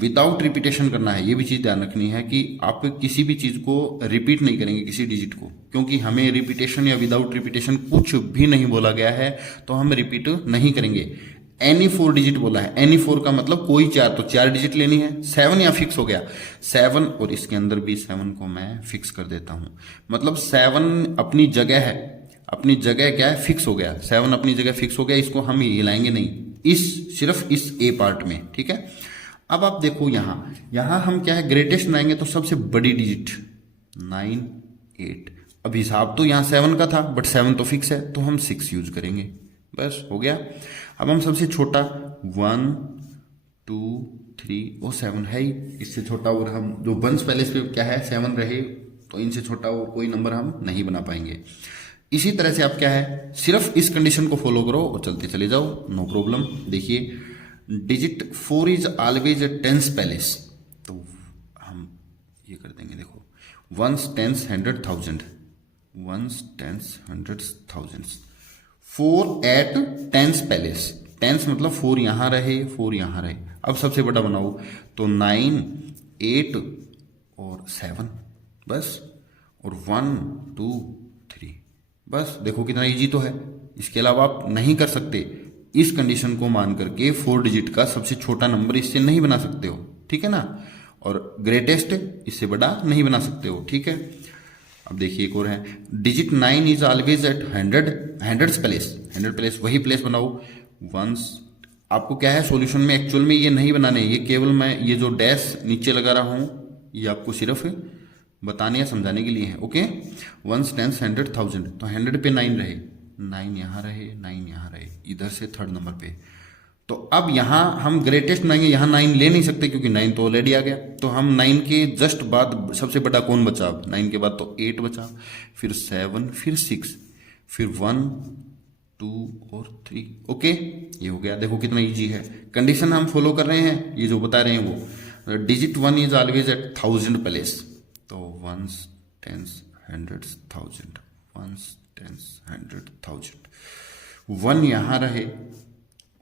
विदाउट रिपीटेशन करना है। ये भी चीज़ ध्यान रखनी है कि आप किसी भी चीज़ को रिपीट नहीं करेंगे, किसी डिजिट को, क्योंकि हमें रिपीटेशन या विदाउट रिपीटेशन कुछ भी नहीं बोला गया है, तो हम रिपीट नहीं करेंगे। एनी 4 डिजिट बोला है, एनी 4 का मतलब कोई 4, तो 4 डिजिट लेनी है। 7 यहाँ फिक्स हो गया, 7, और इसके अंदर भी 7 को मैं फिक्स कर देता हूँ, मतलब 7 अपनी जगह है, अपनी जगह क्या है, फिक्स हो गया, 7 अपनी जगह फिक्स हो गया, इसको हम हिलाएंगे नहीं, सिर्फ इस ए पार्ट में, ठीक है। अब आप देखो यहाँ हम क्या है, ग्रेटेस्ट बनाएंगे, तो सबसे बड़ी डिजिट 9 8, अब हिसाब तो यहाँ 7 का था, बट 7 तो फिक्स है, तो हम 6 यूज करेंगे, बस हो गया। अब हम सबसे छोटा 1 2 3, वो 7 है ही, इससे छोटा और हम जो वंस पैलेस पे क्या है 7 रहे, तो इनसे छोटा और कोई नंबर हम नहीं बना पाएंगे। इसी तरह से आप क्या है, सिर्फ इस कंडीशन को फॉलो करो और चलते चले जाओ, नो प्रॉब्लम। देखिए, digit 4 is always a tens place, तो हम ये कर देंगे, देखो ones, tens, hundred, thousand, ones, tens, hundred, thousands, 4 at tens place, tens मतलब 4 यहाँ रहे, 4 यहाँ रहे। अब सबसे बड़ा बनाओ तो 9, 8 और 7 बस, और 1, 2, 3 बस। देखो कितना इजी तो है। इसके अलावा आप नहीं कर सकते, इस कंडीशन को मान करके 4 डिजिट का सबसे छोटा नंबर इससे नहीं बना सकते हो, ठीक है ना। और ग्रेटेस्ट इससे बड़ा नहीं बना सकते हो, ठीक है। अब देखिए एक और है, digit 9 is always eight 100 place, 100 place, वही प्लेस बनाओ वंस। आपको क्या है सॉल्यूशन में एक्चुअल में ये नहीं बनाने, ये केवल मैं ये जो डैश नीचे लगा रहा हूँ ये आपको सिर्फ बताने या समझाने के लिए है, ओके। 1 10 100 1000, तो 100 पे 9 रहे, 9 यहाँ रहे, 9 यहाँ रहे, इधर से थर्ड नंबर पे। तो अब यहाँ हम ग्रेटेस्ट बनाएंगे, यहाँ 9 ले नहीं सकते क्योंकि 9 तो ऑलरेडी आ गया। तो हम 9 के जस्ट बाद सबसे बड़ा कौन बचा, अब 9 के बाद तो 8 बचा, फिर 7, फिर 6, फिर 1, 2 और 3, ओके। ये हो गया। देखो कितना इजी है, कंडीशन हम फॉलो कर रहे हैं, ये जो बता रहे हैं वो। Digit 1 is always eight 1000 place, तो 1s 10s 100s 1000, 1s 10s 100 1000, 1 यहाँ रहे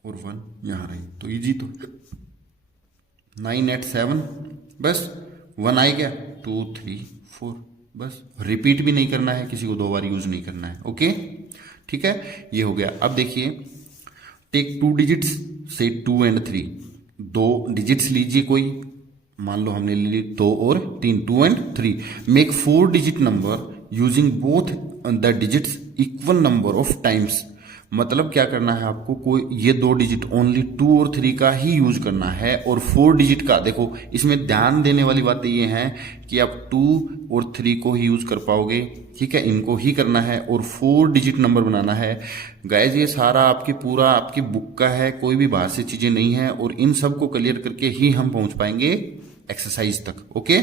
और 1 यहाँ रहे, तो इजी तो। 9 8 7 बस, 1 आ गया, 2 3 4 बस। रिपीट भी नहीं करना है, किसी को 2 बार यूज नहीं करना है, ओके ठीक है। ये हो गया। अब देखिए टेक 2 डिजिट्स से 2 and 3, 2 डिजिट्स लीजिए कोई, मान लो हमने ले ली 2 और 3, 2 and 3। Make 4 digit number using both the digits equal number of times. मतलब क्या करना है आपको, कोई ये 2 डिजिट ओनली 2 और 3 का ही यूज करना है, और 4 डिजिट का, देखो इसमें ध्यान देने वाली बातें ये हैं कि आप 2 और 3 को ही यूज कर पाओगे, ठीक है, इनको ही करना है, और 4 डिजिट नंबर बनाना है। गाइज ये सारा आपकी पूरा आपकी बुक का है, कोई भी बाहर से चीजें नहीं है, और इन सब को क्लियर करके ही हम पहुंच पाएंगे एक्सरसाइज तक, ओके।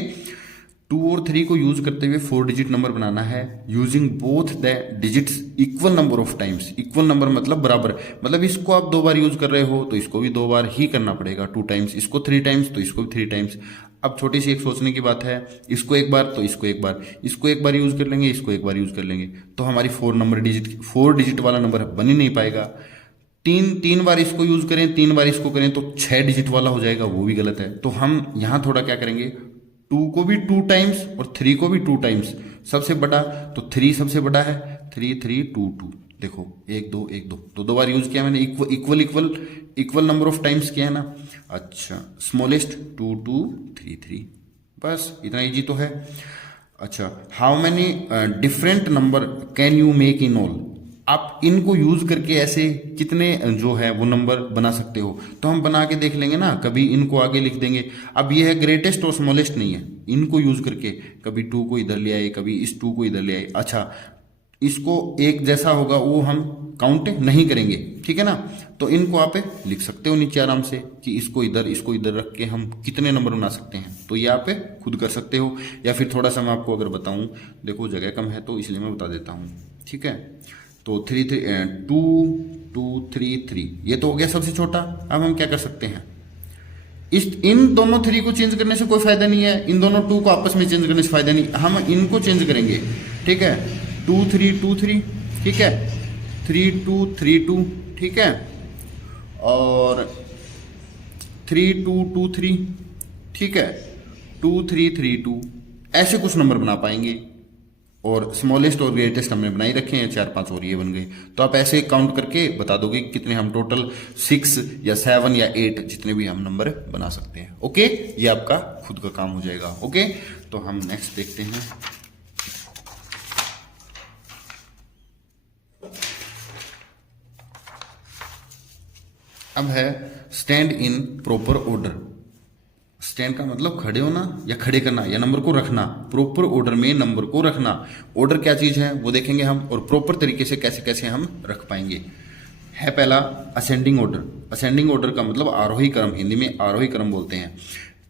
2 और 3 को यूज करते हुए 4 डिजिट नंबर बनाना है, using both the digits equal number of times. Equal number मतलब बराबर, मतलब इसको आप 2 बार यूज कर रहे हो तो इसको भी 2 बार ही करना पड़ेगा, 2 टाइम्स, इसको 3 टाइम्स तो इसको भी 3 टाइम्स। अब छोटी सी एक सोचने की बात है, इसको एक बार तो इसको एक बार, इसको एक बार यूज कर लेंगे, इसको एक बार यूज कर लेंगे, तो हमारी 4 डिजिट वाला नंबर बन ही नहीं पाएगा। तीन बार इसको यूज करें, 3 बार इसको करें तो 6 डिजिट वाला हो जाएगा, वो भी गलत है। तो हम यहां थोड़ा क्या करेंगे, 2 को भी 2 टाइम्स और 3 को भी 2 टाइम्स। सबसे बड़ा तो 3 सबसे बड़ा है, 3 3 2 2, देखो 1 2 1 2, तो 2 बार यूज किया मैंने, इक्वल नंबर ऑफ टाइम्स किया है ना। अच्छा स्मॉलेस्ट 2 2 3 3, बस इतना इजी तो है। अच्छा how many different number can you make in all. आप इनको यूज करके ऐसे कितने जो है वो नंबर बना सकते हो, तो हम बना के देख लेंगे ना, कभी इनको आगे लिख देंगे। अब ये है ग्रेटेस्ट और स्मॉलेस्ट नहीं है, इनको यूज करके कभी 2 को इधर ले आए, कभी इस 2 को इधर ले आए। अच्छा इसको एक जैसा होगा वो हम काउंट नहीं करेंगे, ठीक है ना। तो इनको आप लिख सकते हो नीचे आराम से कि इसको इधर रख के हम कितने नंबर बना सकते हैं, तो ये आप खुद कर सकते हो। या फिर थोड़ा सा मैं आपको अगर बताऊं, देखो जगह कम है तो इसलिए मैं बता देता हूं, ठीक है। तो 2 2 3 3, ये तो हो गया सबसे छोटा। अब हम क्या कर सकते हैं, इन दोनों 3 को चेंज करने से कोई फायदा नहीं है, इन दोनों 2 को आपस में चेंज करने से फायदा नहीं, हम इनको चेंज करेंगे, ठीक है। 2 3 2 3, ठीक है, 3 2 3 2, ठीक है, और 3 2 2 3, ठीक है, 2 3 3 2, ऐसे कुछ नंबर बना पाएंगे। और स्मॉलेस्ट और ग्रेटेस्ट हमने बनाई रखे हैं, 4 5 और ये बन गए। तो आप ऐसे काउंट करके बता दोगे कितने हम टोटल 6 या 7 या 8 जितने भी हम नंबर बना सकते हैं, ओके। ये आपका खुद का काम हो जाएगा, ओके। तो हम नेक्स्ट देखते हैं। अब है stand in proper order. Stand का मतलब खड़े होना या खड़े करना या नंबर को रखना, प्रॉपर ऑर्डर में नंबर को रखना। ऑर्डर क्या चीज है वो देखेंगे हम, और प्रॉपर तरीके से कैसे कैसे हम रख पाएंगे। है पहला असेंडिंग ऑर्डर। असेंडिंग ऑर्डर का मतलब आरोही क्रम, हिंदी में आरोही क्रम बोलते हैं।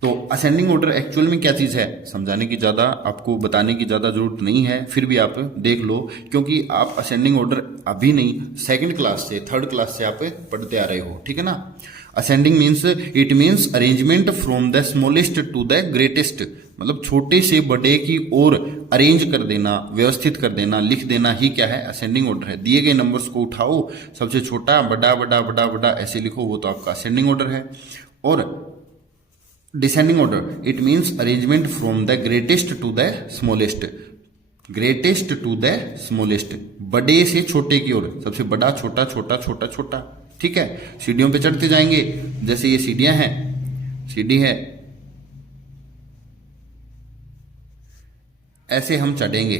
तो असेंडिंग ऑर्डर एक्चुअल में क्या चीज है, समझाने की ज्यादा आपको बताने की ज्यादा जरूरत नहीं है, फिर भी आप देख लो, क्योंकि आप असेंडिंग ऑर्डर अभी नहीं, 2nd क्लास से 3rd क्लास से आप पढ़ते आ रहे हो, ठीक है ना। Ascending means it means arrangement from the smallest to the greatest. मतलब छोटे से बड़े की ओर अरेंज कर देना, व्यवस्थित कर देना, लिख देना ही क्या है, असेंडिंग ऑर्डर है। दिए गए नंबर्स को उठाओ, सबसे छोटा बड़ा बड़ा बड़ा बड़ा ऐसे लिखो, वो तो आपका असेंडिंग ऑर्डर है। और descending order it means arrangement from the greatest to the smallest, greatest to the smallest, बड़े से छोटे की ओर, सबसे बड़ा छोटा छोटा छोटा छोटा, ठीक है। सीढ़ियों पे चढ़ते जाएंगे, जैसे ये सीढ़ियां हैं, सीढ़ी है, ऐसे हम चढ़ेंगे।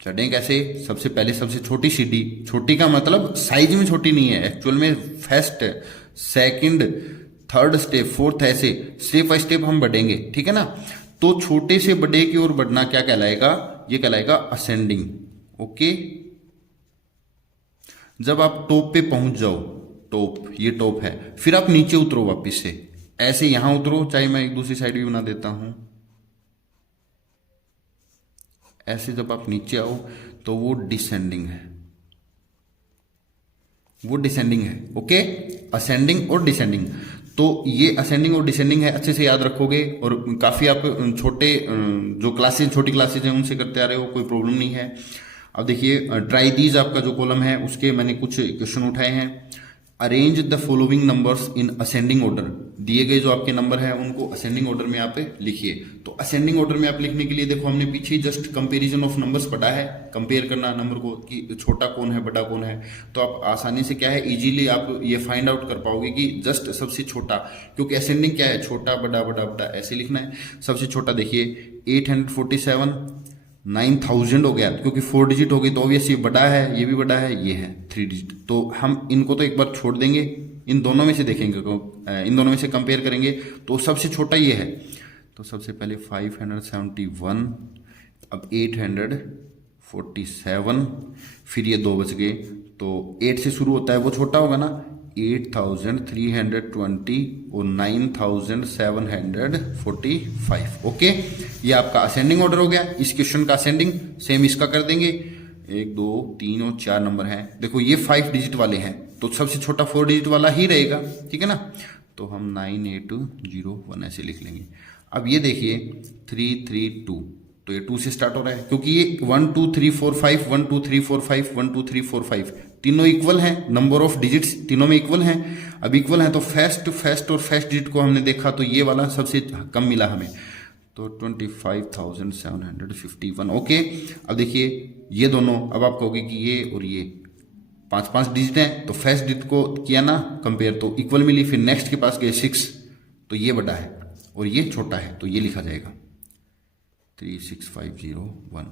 चढ़ें कैसे, सबसे पहले सबसे छोटी सीढ़ी, छोटी का मतलब साइज में छोटी नहीं है, एक्चुअल में first second third step fourth, ऐसे स्टेप बाय स्टेप हम बढ़ेंगे, ठीक है ना। तो छोटे से बड़े की ओर बढ़ना क्या कहलाएगा, ये कहलाएगा असेंडिंग। ओके, जब आप टॉप पे पहुंच जाओ, टॉप, ये टॉप है, फिर आप नीचे उतरो वापिस से, ऐसे यहां उतरो, चाहे मैं एक दूसरी साइड भी बना देता हूं, ऐसे जब आप नीचे आओ तो वो डिसेंडिंग है, वो डिसेंडिंग है। ओके, असेंडिंग और डिसेंडिंग, तो ये असेंडिंग और डिसेंडिंग है, अच्छे से याद रखोगे। और काफी आप छोटे जो क्लासेज, छोटी क्लासेज हैं उनसे करते आ रहे हो, कोई प्रॉब्लम नहीं है। अब देखिए ट्राई दीज आपका जो कॉलम है उसके मैंने कुछ क्वेश्चन उठाए हैं। Arrange the following numbers in ascending order, दिए गए जो आपके नंबर है उनको असेंडिंग ऑर्डर में आप लिखिए। तो असेंडिंग ऑर्डर में आप लिखने के लिए देखो, हमने पीछे जस्ट कंपैरिजन ऑफ नंबर्स पढ़ा है, कंपेयर करना नंबर को कि छोटा कौन है बड़ा कौन है। तो आप आसानी से क्या है, इजीली आप ये फाइंड आउट कर पाओगे कि जस्ट सबसे छोटा, क्योंकि असेंडिंग क्या है, छोटा बड़ा बड़ा बड़ा ऐसे लिखना है। सबसे छोटा देखिए 847, 9000 हो गया, क्योंकि 4 डिजिट हो गई तो ऑब्वियस ये बड़ा है, ये भी बड़ा है, ये है 3 डिजिट। तो हम इनको तो एक बार छोड़ देंगे, इन दोनों में से देखेंगे, इन दोनों में से कंपेयर करेंगे तो सबसे छोटा ये है। तो सबसे पहले 571, अब 847, फिर ये 2 बच गए, तो 8 से शुरू होता है वो छोटा होगा ना, 8320 और 9745। ओके, ये आपका असेंडिंग ऑर्डर हो गया। इस क्वेश्चन का असेंडिंग सेम इसका कर देंगे, 1 2 3 और 4 नंबर हैं। देखो ये 5 डिजिट वाले हैं तो सबसे छोटा 4 डिजिट वाला ही रहेगा, ठीक है ना। तो हम 9801 ऐसे लिख लेंगे। अब ये देखिए 332, तो ये 2 से स्टार्ट हो रहा है, क्योंकि ये 1 2 3 4 5 1 2 3 4 5 1 2 3 4 5 तीनों इक्वल हैं, नंबर ऑफ डिजिट्स तीनों में इक्वल हैं। अब इक्वल हैं तो फर्स्ट और फर्स्ट डिजिट को हमने देखा तो ये वाला सबसे कम मिला हमें, तो 25,751। ओके, अब देखिए ये दोनों, अब आप कहोगे कि ये और ये 5 डिजिट हैं, तो फर्स्ट डिजिट को किया ना कंपेयर तो इक्वल मिली, फिर नेक्स्ट के पास गए 6, तो ये बड़ा है और ये छोटा है, तो ये लिखा जाएगा 36501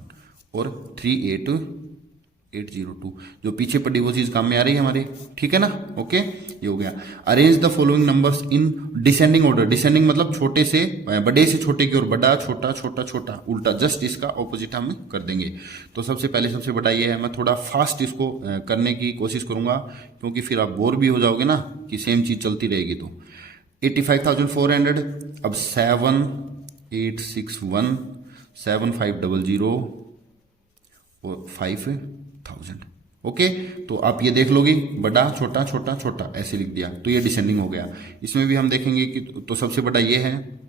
और 38802, जो पीछे पड़ी वो चीज काम में आ रही है हमारे, ठीक है ना। ओके, ये हो गया। Arrange the following numbers in descending order, descending मतलब छोटे से बड़े से छोटे की ओर, बड़ा छोटा छोटा छोटा, उल्टा, जस्ट इसका ऑपोजिट हम कर देंगे। तो सबसे पहले सबसे बड़ा ये है, मैं थोड़ा फास्ट इसको करने की कोशिश करूंगा, क्योंकि फिर आप बोर भी हो जाओगे ना कि सेम चीज चलती रहेगी। तो 85,400, अब 7861 7500 और 5000। ओके, तो आप ये देख लोगे, बड़ा छोटा छोटा छोटा ऐसे लिख दिया, तो ये डिसेंडिंग हो गया। इसमें भी हम देखेंगे कि तो सबसे बड़ा ये है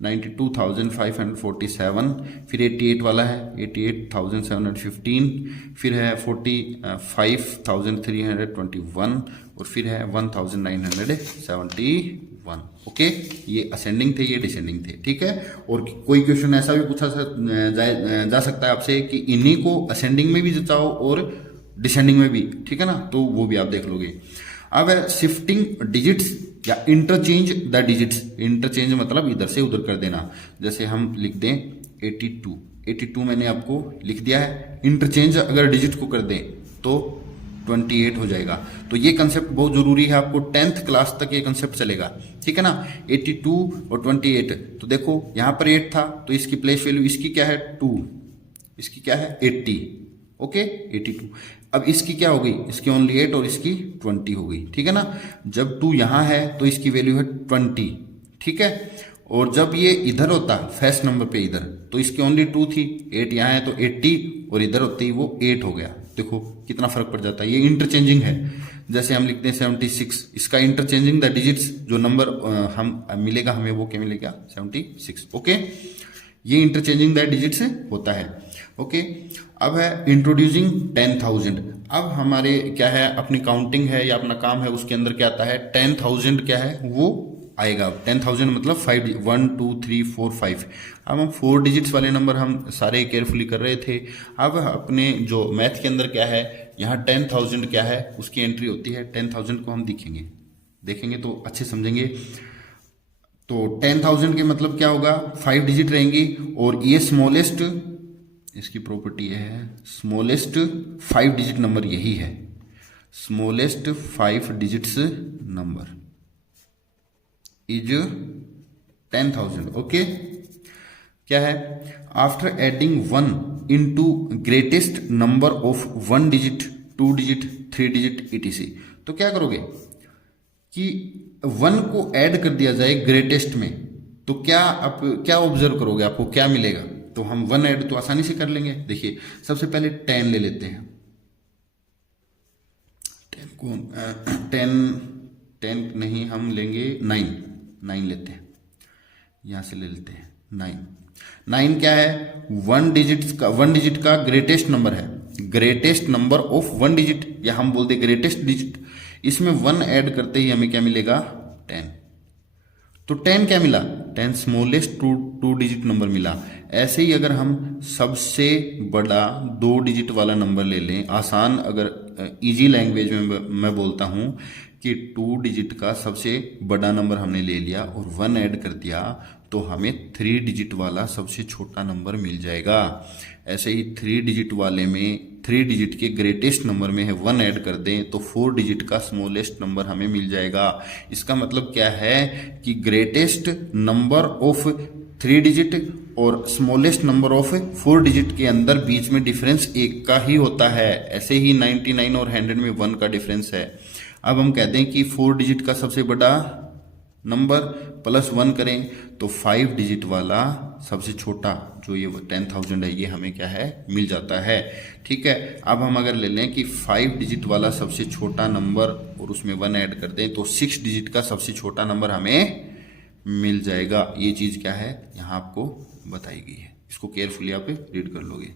92,547, फिर 88 वाला है 88,715, फिर है 45,321 और फिर है 1,971। ओके, ये असेंडिंग थे, ये डिसेंडिंग थे, ठीक है। और कोई क्वेश्चन ऐसा भी पूछा जा सकता है आपसे कि इन्हीं को असेंडिंग में भी जचाओ और डिसेंडिंग में भी, ठीक है ना, तो वो भी आप देख लोगे। अब है शिफ्टिंग डिजिट्स या इंटरचेंज द डिजिट्स। इंटरचेंज मतलब इधर से उधर कर देना, जैसे हम लिख दें 82 मैंने आपको लिख दिया है, इंटरचेंज अगर डिजिट को कर दें तो 28 हो जाएगा। तो ये कंसेप्ट बहुत जरूरी है, आपको 10th क्लास तक ये कंसेप्ट चलेगा, ठीक है ना। 82 और 28, तो देखो यहां पर 8 था तो इसकी प्लेस वैल्यू, इसकी क्या है 2, इसकी क्या है 80। ओके, 82। अब इसकी क्या हो गई, इसकी ओनली 8 और इसकी 20 हो गई, ठीक है ना। जब 2 यहां है तो इसकी वैल्यू है 20, ठीक है। और जब ये इधर होता फर्स्ट नंबर पे इधर, तो इसकी ओनली 2 थी, 8 यहाँ है तो 80, और इधर होते ही वो 8 हो गया। देखो कितना फर्क पड़ जाता है, ये इंटरचेंजिंग है। जैसे हम लिखते हैं 76, इसका इंटरचेंजिंग द डिजिट्स, जो नंबर हम मिलेगा हमें वो क्या मिलेगा 76। ओके, ये इंटरचेंजिंग द डिजिट से होता है। ओके, अब है इंट्रोड्यूसिंग 10,000। अब हमारे क्या है, अपनी काउंटिंग है या अपना काम है, उसके अंदर क्या आता है, 10,000 क्या है वो आएगा। 10,000 मतलब 5, 1 2 3 4 5। अब हम 4 डिजिट्स वाले नंबर हम सारे केयरफुली कर रहे थे। अब अपने जो मैथ के अंदर क्या है, यहाँ 10,000 क्या है उसकी एंट्री होती है। 10,000 को हम देखेंगे तो अच्छे समझेंगे। तो 10,000 के मतलब क्या होगा, 5 डिजिट रहेंगी और ये स्मॉलेस्ट, इसकी प्रॉपर्टी है स्मॉलेस्ट 5 डिजिट नंबर यही है, smallest 5 digits number is 10,000। Okay, क्या है, after adding 1 into greatest number of 1 digit 2 digit 3 digit etc। तो क्या करोगे कि 1 को ऐड कर दिया जाए ग्रेटेस्ट में, तो क्या आप क्या ऑब्जर्व करोगे, आपको क्या मिलेगा। तो हम 1 ऐड तो आसानी से कर लेंगे। देखिए सबसे पहले 10 ले लेते हैं, 10 को 10 नहीं हम लेंगे 9 लेते हैं, यहां से ले लेते हैं 9 क्या है, 1 डिजिट का ग्रेटेस्ट नंबर है, ग्रेटेस्ट नंबर ऑफ 1 डिजिट, या हम बोलते ग्रेटेस्ट डिजिट। इसमें 1 ऐड करते ही हमें क्या मिलेगा, 10। तो 10 क्या मिला, 10 स्मॉलेस्ट 2 डिजिट नंबर मिला। ऐसे ही अगर हम सबसे बड़ा 2 डिजिट वाला नंबर ले लें, आसान अगर इजी लैंग्वेज में मैं बोलता हूं कि 2 डिजिट का सबसे बड़ा नंबर हमने ले लिया और 1 ऐड कर दिया, तो हमें 3 डिजिट वाला सबसे छोटा नंबर मिल जाएगा। ऐसे ही 3 डिजिट वाले में 3 डिजिट के ग्रेटेस्ट नंबर में है 1 ऐड कर दें तो 4 डिजिट का स्मॉलेस्ट नंबर हमें मिल जाएगा। इसका मतलब क्या है कि ग्रेटेस्ट नंबर ऑफ 3 डिजिट और स्मॉलेस्ट नंबर ऑफ 4 डिजिट के अंदर बीच में डिफरेंस 1 का ही होता है। ऐसे ही 99 और 100 में 1 का डिफरेंस है। अब हम कहते हैं कि 4 डिजिट का सबसे बड़ा नंबर प्लस 1 करें तो 5 डिजिट वाला सबसे छोटा जो ये 10,000 है ये हमें क्या है मिल जाता है। ठीक है, अब हम अगर ले लें कि 5 डिजिट वाला सबसे छोटा नंबर और उसमें 1 ऐड कर दें तो 6 डिजिट का सबसे छोटा नंबर हमें मिल जाएगा। ये चीज़ क्या है यहाँ आपको बताई गई है, इसको केयरफुली आप रीड कर लोगे।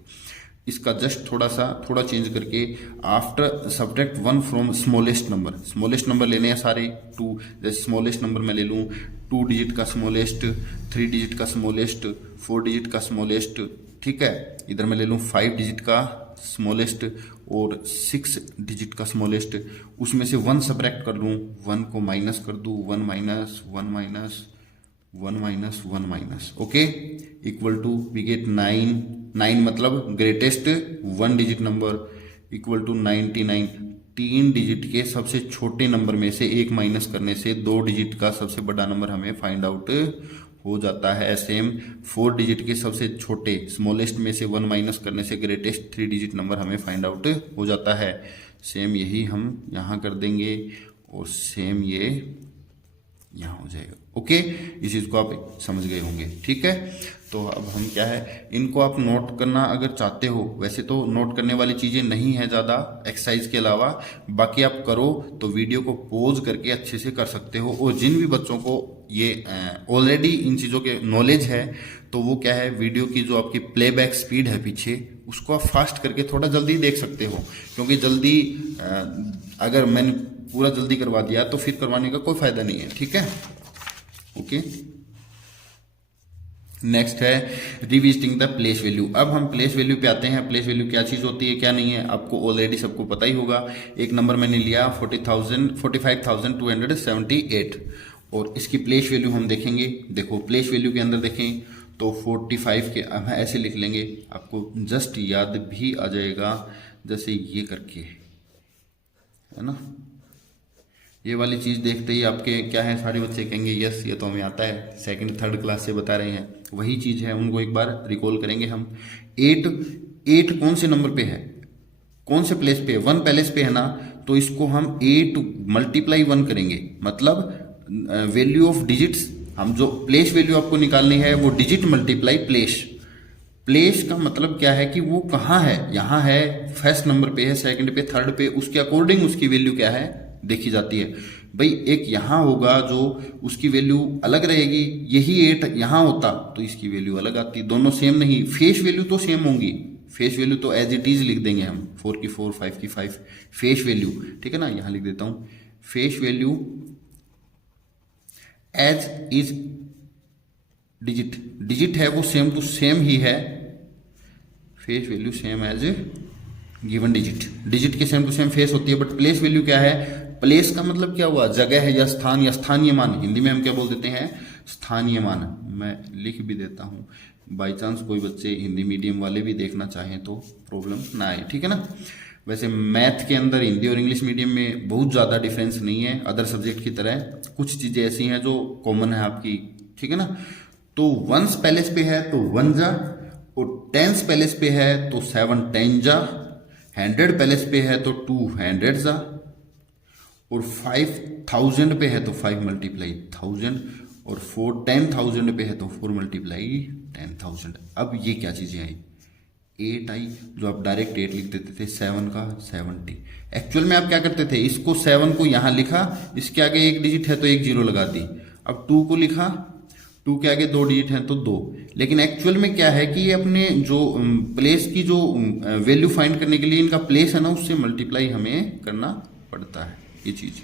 इसका जस्ट थोड़ा चेंज करके after subtract 1 from smallest number लेने हैं सारे 2। जैसे स्मॉलेस्ट नंबर मैं ले लूँ 2 डिजिट का स्मॉलेस्ट, 3 डिजिट का स्मॉलेस्ट, 4 डिजिट का स्मॉलेस्ट। ठीक है, इधर मैं ले लूँ 5 डिजिट का स्मॉलेस्ट और 6 डिजिट का स्मॉलेस्ट। उसमें से 1 सब्ट्रैक्ट कर लूँ, 1 को माइनस कर दूँ, 1 minus 1 minus 1 minus 1 minus, okay, equal to we get 9 मतलब greatest 1 digit number equal to 99। 3 digit के सबसे छोटे नंबर में से 1 माइनस करने से 2 डिजिट का सबसे बड़ा नंबर हमें फाइंड आउट हो जाता है। सेम 4 डिजिट के सबसे छोटे स्मॉलेस्ट में से 1 माइनस करने से ग्रेटेस्ट 3 डिजिट नंबर हमें फाइंड आउट हो जाता है। सेम यही हम यहाँ कर देंगे और सेम ये यहाँ हो जाएगा। ओके, इस चीज को आप समझ गए होंगे। ठीक है, तो अब हम क्या है इनको आप नोट करना अगर चाहते हो, वैसे तो नोट करने वाली चीजें नहीं है ज्यादा एक्सरसाइज के अलावा, बाकी आप करो तो वीडियो को पॉज करके अच्छे से कर सकते हो। और जिन भी बच्चों को ये ऑलरेडी इन चीजों के नॉलेज है तो वो क्या है वीडियो की जो आपकी प्लेबैक स्पीड है पीछे उसको आप फास्ट करके थोड़ा जल्दी देख सकते हो, क्योंकि जल्दी अगर मैंने पूरा जल्दी करवा दिया तो फिर करवाने का कोई फायदा नहीं है। ठीक है, ओके। नेक्स्ट है रिविजिटिंग द प्लेस वैल्यू। अब हम प्लेस वैल्यू पे आते हैं। प्लेस वैल्यू क्या चीज होती है क्या नहीं है आपको ऑलरेडी सबको पता ही होगा। एक नंबर मैंने लिया 45,278 और इसकी प्लेस वैल्यू हम देखेंगे। देखो प्लेस वैल्यू के अंदर देखें तो 45 के अब ऐसे लिख लेंगे, आपको जस्ट याद भी आ जाएगा जैसे ये करके, है ना। ये वाली चीज देखते ही आपके क्या है सारे बच्चे कहेंगे यस ये तो हमें आता है, सेकंड थर्ड क्लास से बता रहे हैं। वही चीज है, उनको एक बार रिकॉल करेंगे हम। 8 कौन से नंबर पे है, कौन से प्लेस पे है, 1 प्लेस पे है ना, तो इसको हम 8 मल्टीप्लाई 1 करेंगे। मतलब वैल्यू ऑफ डिजिट्स, हम जो प्लेस वैल्यू आपको निकालनी है वो डिजिट मल्टीप्लाई प्लेस। प्लेस का मतलब क्या है कि वो कहाँ है, यहाँ है, फर्स्ट नंबर पे है, सेकंड पे, थर्ड पे, उसके अकॉर्डिंग उसकी वैल्यू क्या है देखी जाती है भाई। एक यहाँ होगा जो उसकी वैल्यू अलग रहेगी, यही 8 यहाँ होता तो इसकी वैल्यू अलग आती। दोनों सेम नहीं, फेस वैल्यू तो सेम होंगी, फेस वैल्यू तो एज इट इज लिख देंगे हम, 4 की 4, 5 की 5 फेस वैल्यू, ठीक है ना। यहाँ लिख देता हूँ face value as is digit, digit है वो सेम टू सेम ही है, face value same as given digit, digit के सेम टू सेम फेस होती है। बट प्लेस वैल्यू क्या है, प्लेस का मतलब क्या हुआ, जगह है या स्थान या स्थानीय मान, हिंदी में हम क्या बोल देते हैं, स्थानीय मान। मैं लिख भी देता हूँ, बाई चांस कोई बच्चे हिंदी मीडियम वाले भी देखना चाहें तो प्रॉब्लम ना आए, ठीक है ना। वैसे मैथ के अंदर हिंदी और इंग्लिश मीडियम में बहुत ज़्यादा डिफरेंस नहीं है अदर सब्जेक्ट की तरह, कुछ चीज़ें ऐसी हैं जो कॉमन है आपकी, ठीक है ना। तो वंस पैलेस पे है तो वन जा, और टेंस पैलेस पे है तो 7 10 जा, 100 पैलेस पे है तो 200 जा, और 5000 पे है तो 5 मल्टीप्लाई 1000, और 10,000 पे है तो 4 मल्टीप्लाई 10,000। अब ये क्या चीजें आई, 8 आई, जो आप डायरेक्ट 8 लिख देते थे, 7 का 70। एक्चुअल में आप क्या करते थे, इसको 7 को यहां लिखा, इसके आगे एक डिजिट है तो एक जीरो लगा दी। अब 2 को लिखा, 2 के आगे 2 डिजिट हैं तो 2। लेकिन एक्चुअल में क्या है कि ये अपने जो प्लेस की जो वैल्यू फाइंड करने के लिए इनका प्लेस है ना, उससे मल्टीप्लाई हमें करना पड़ता है, ये चीज,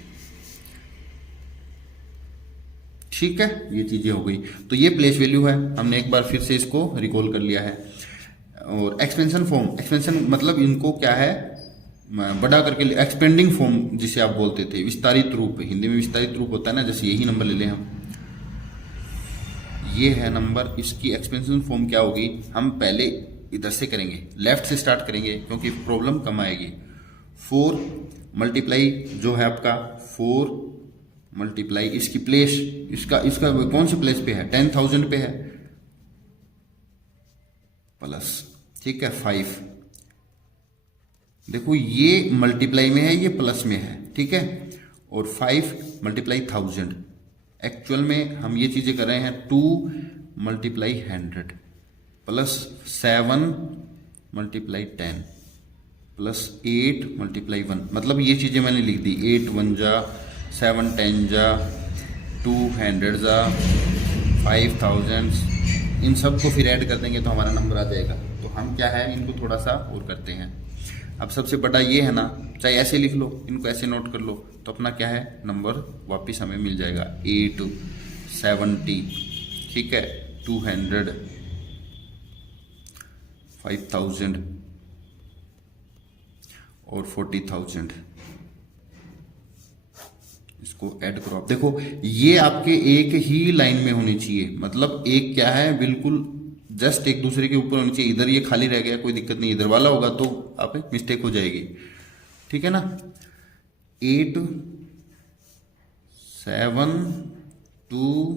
ठीक है। ये चीजें हो गई, तो ये प्लेस वैल्यू है, हमने एक बार फिर से इसको रिकॉल कर लिया है। और एक्सपेंशन फॉर्म, एक्सपेंशन मतलब इनको क्या है, बड़ा करके, एक्सपेंडिंग फॉर्म जिसे आप बोलते थे, विस्तारित रूप, हिंदी में विस्तारित रूप होता है ना, जैसे यही नंबर ले लें हम, ये है नंबर, इसकी एक्सपेंशन फॉर्म क्या होगी, हम पहले इधर से करेंगे, लेफ्ट से स्टार्ट करेंगे क्योंकि प्रॉब्लम कम आएगी। 4 मल्टीप्लाई जो है आपका 4 मल्टीप्लाई इसकी प्लेस, इसका कौन से प्लेस पे है, 10,000 पे है, प्लस, ठीक है 5। देखो ये मल्टीप्लाई में है, ये प्लस में है, ठीक है। और 5 मल्टीप्लाई 1000, एक्चुअल में हम ये चीजें कर रहे हैं, 2 multiply 100 plus 7 multiply 10 plus 8 multiply 1, मतलब ये चीजें मैंने लिख दी, 8 1 जा, 7 10 जा, 200 जा, 5000, इन सबको फिर ऐड कर देंगे तो हमारा नंबर आ जाएगा। तो हम क्या है, इनको थोड़ा सा और करते हैं। अब सबसे बड़ा ये है ना, चाहे ऐसे लिख लो, इनको ऐसे नोट कर लो, तो अपना क्या है, नंबर वापस हमें मिल जाएगा 870, ठीक है, 200, 5000 और 40,000। इसको ऐड करो, आप देखो ये आपके एक ही लाइन में होनी चाहिए, मतलब एक क्या है, बिल्कुल जस्ट एक दूसरे के ऊपर होनी चाहिए। इधर ये खाली रह गया, कोई दिक्कत नहीं, इधर वाला होगा तो आप मिस्टेक हो जाएगी, ठीक है ना। 8 7 2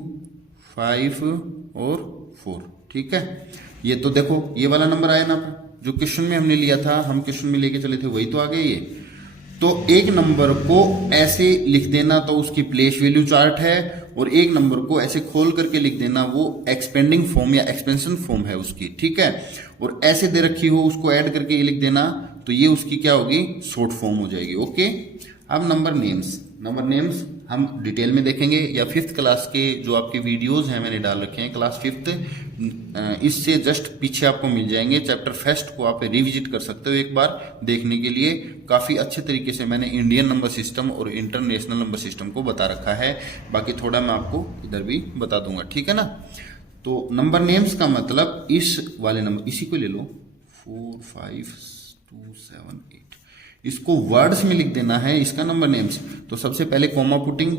5 और 4, ठीक है। ये तो देखो ये वाला नंबर आया ना, जो क्वेश्चन में हमने लिया था, हम क्वेश्चन में लेके चले थे, वही तो आ गया ये। तो एक नंबर को ऐसे लिख देना तो उसकी प्लेस वैल्यू चार्ट है, और एक नंबर को ऐसे खोल करके लिख देना वो एक्सपेंडिंग फॉर्म या एक्सपेंशन फॉर्म है उसकी, ठीक है। और ऐसे दे रखी हो, उसको ऐड करके ये लिख देना तो ये उसकी क्या होगी, शॉर्ट फॉर्म हो जाएगी, ओके। अब नंबर नेम्स, नंबर नेम्स हम डिटेल में देखेंगे, या 5th क्लास के जो आपके वीडियोस हैं मैंने डाल रखे हैं, क्लास 5th, इससे जस्ट पीछे आपको मिल जाएंगे। चैप्टर फर्स्ट को आप रिविजिट कर सकते हो एक बार देखने के लिए, काफ़ी अच्छे तरीके से मैंने इंडियन नंबर सिस्टम और इंटरनेशनल नंबर सिस्टम को बता रखा है। बाकी थोड़ा मैं आपको इधर भी बता दूंगा, ठीक है ना। तो नंबर नेम्स का मतलब इस वाले नंबर, इसी को ले लो, 4 5 2 7 8, इसको वर्ड्स में लिख देना है, इसका नंबर नेम्स। तो सबसे पहले कॉमा पुटिंग,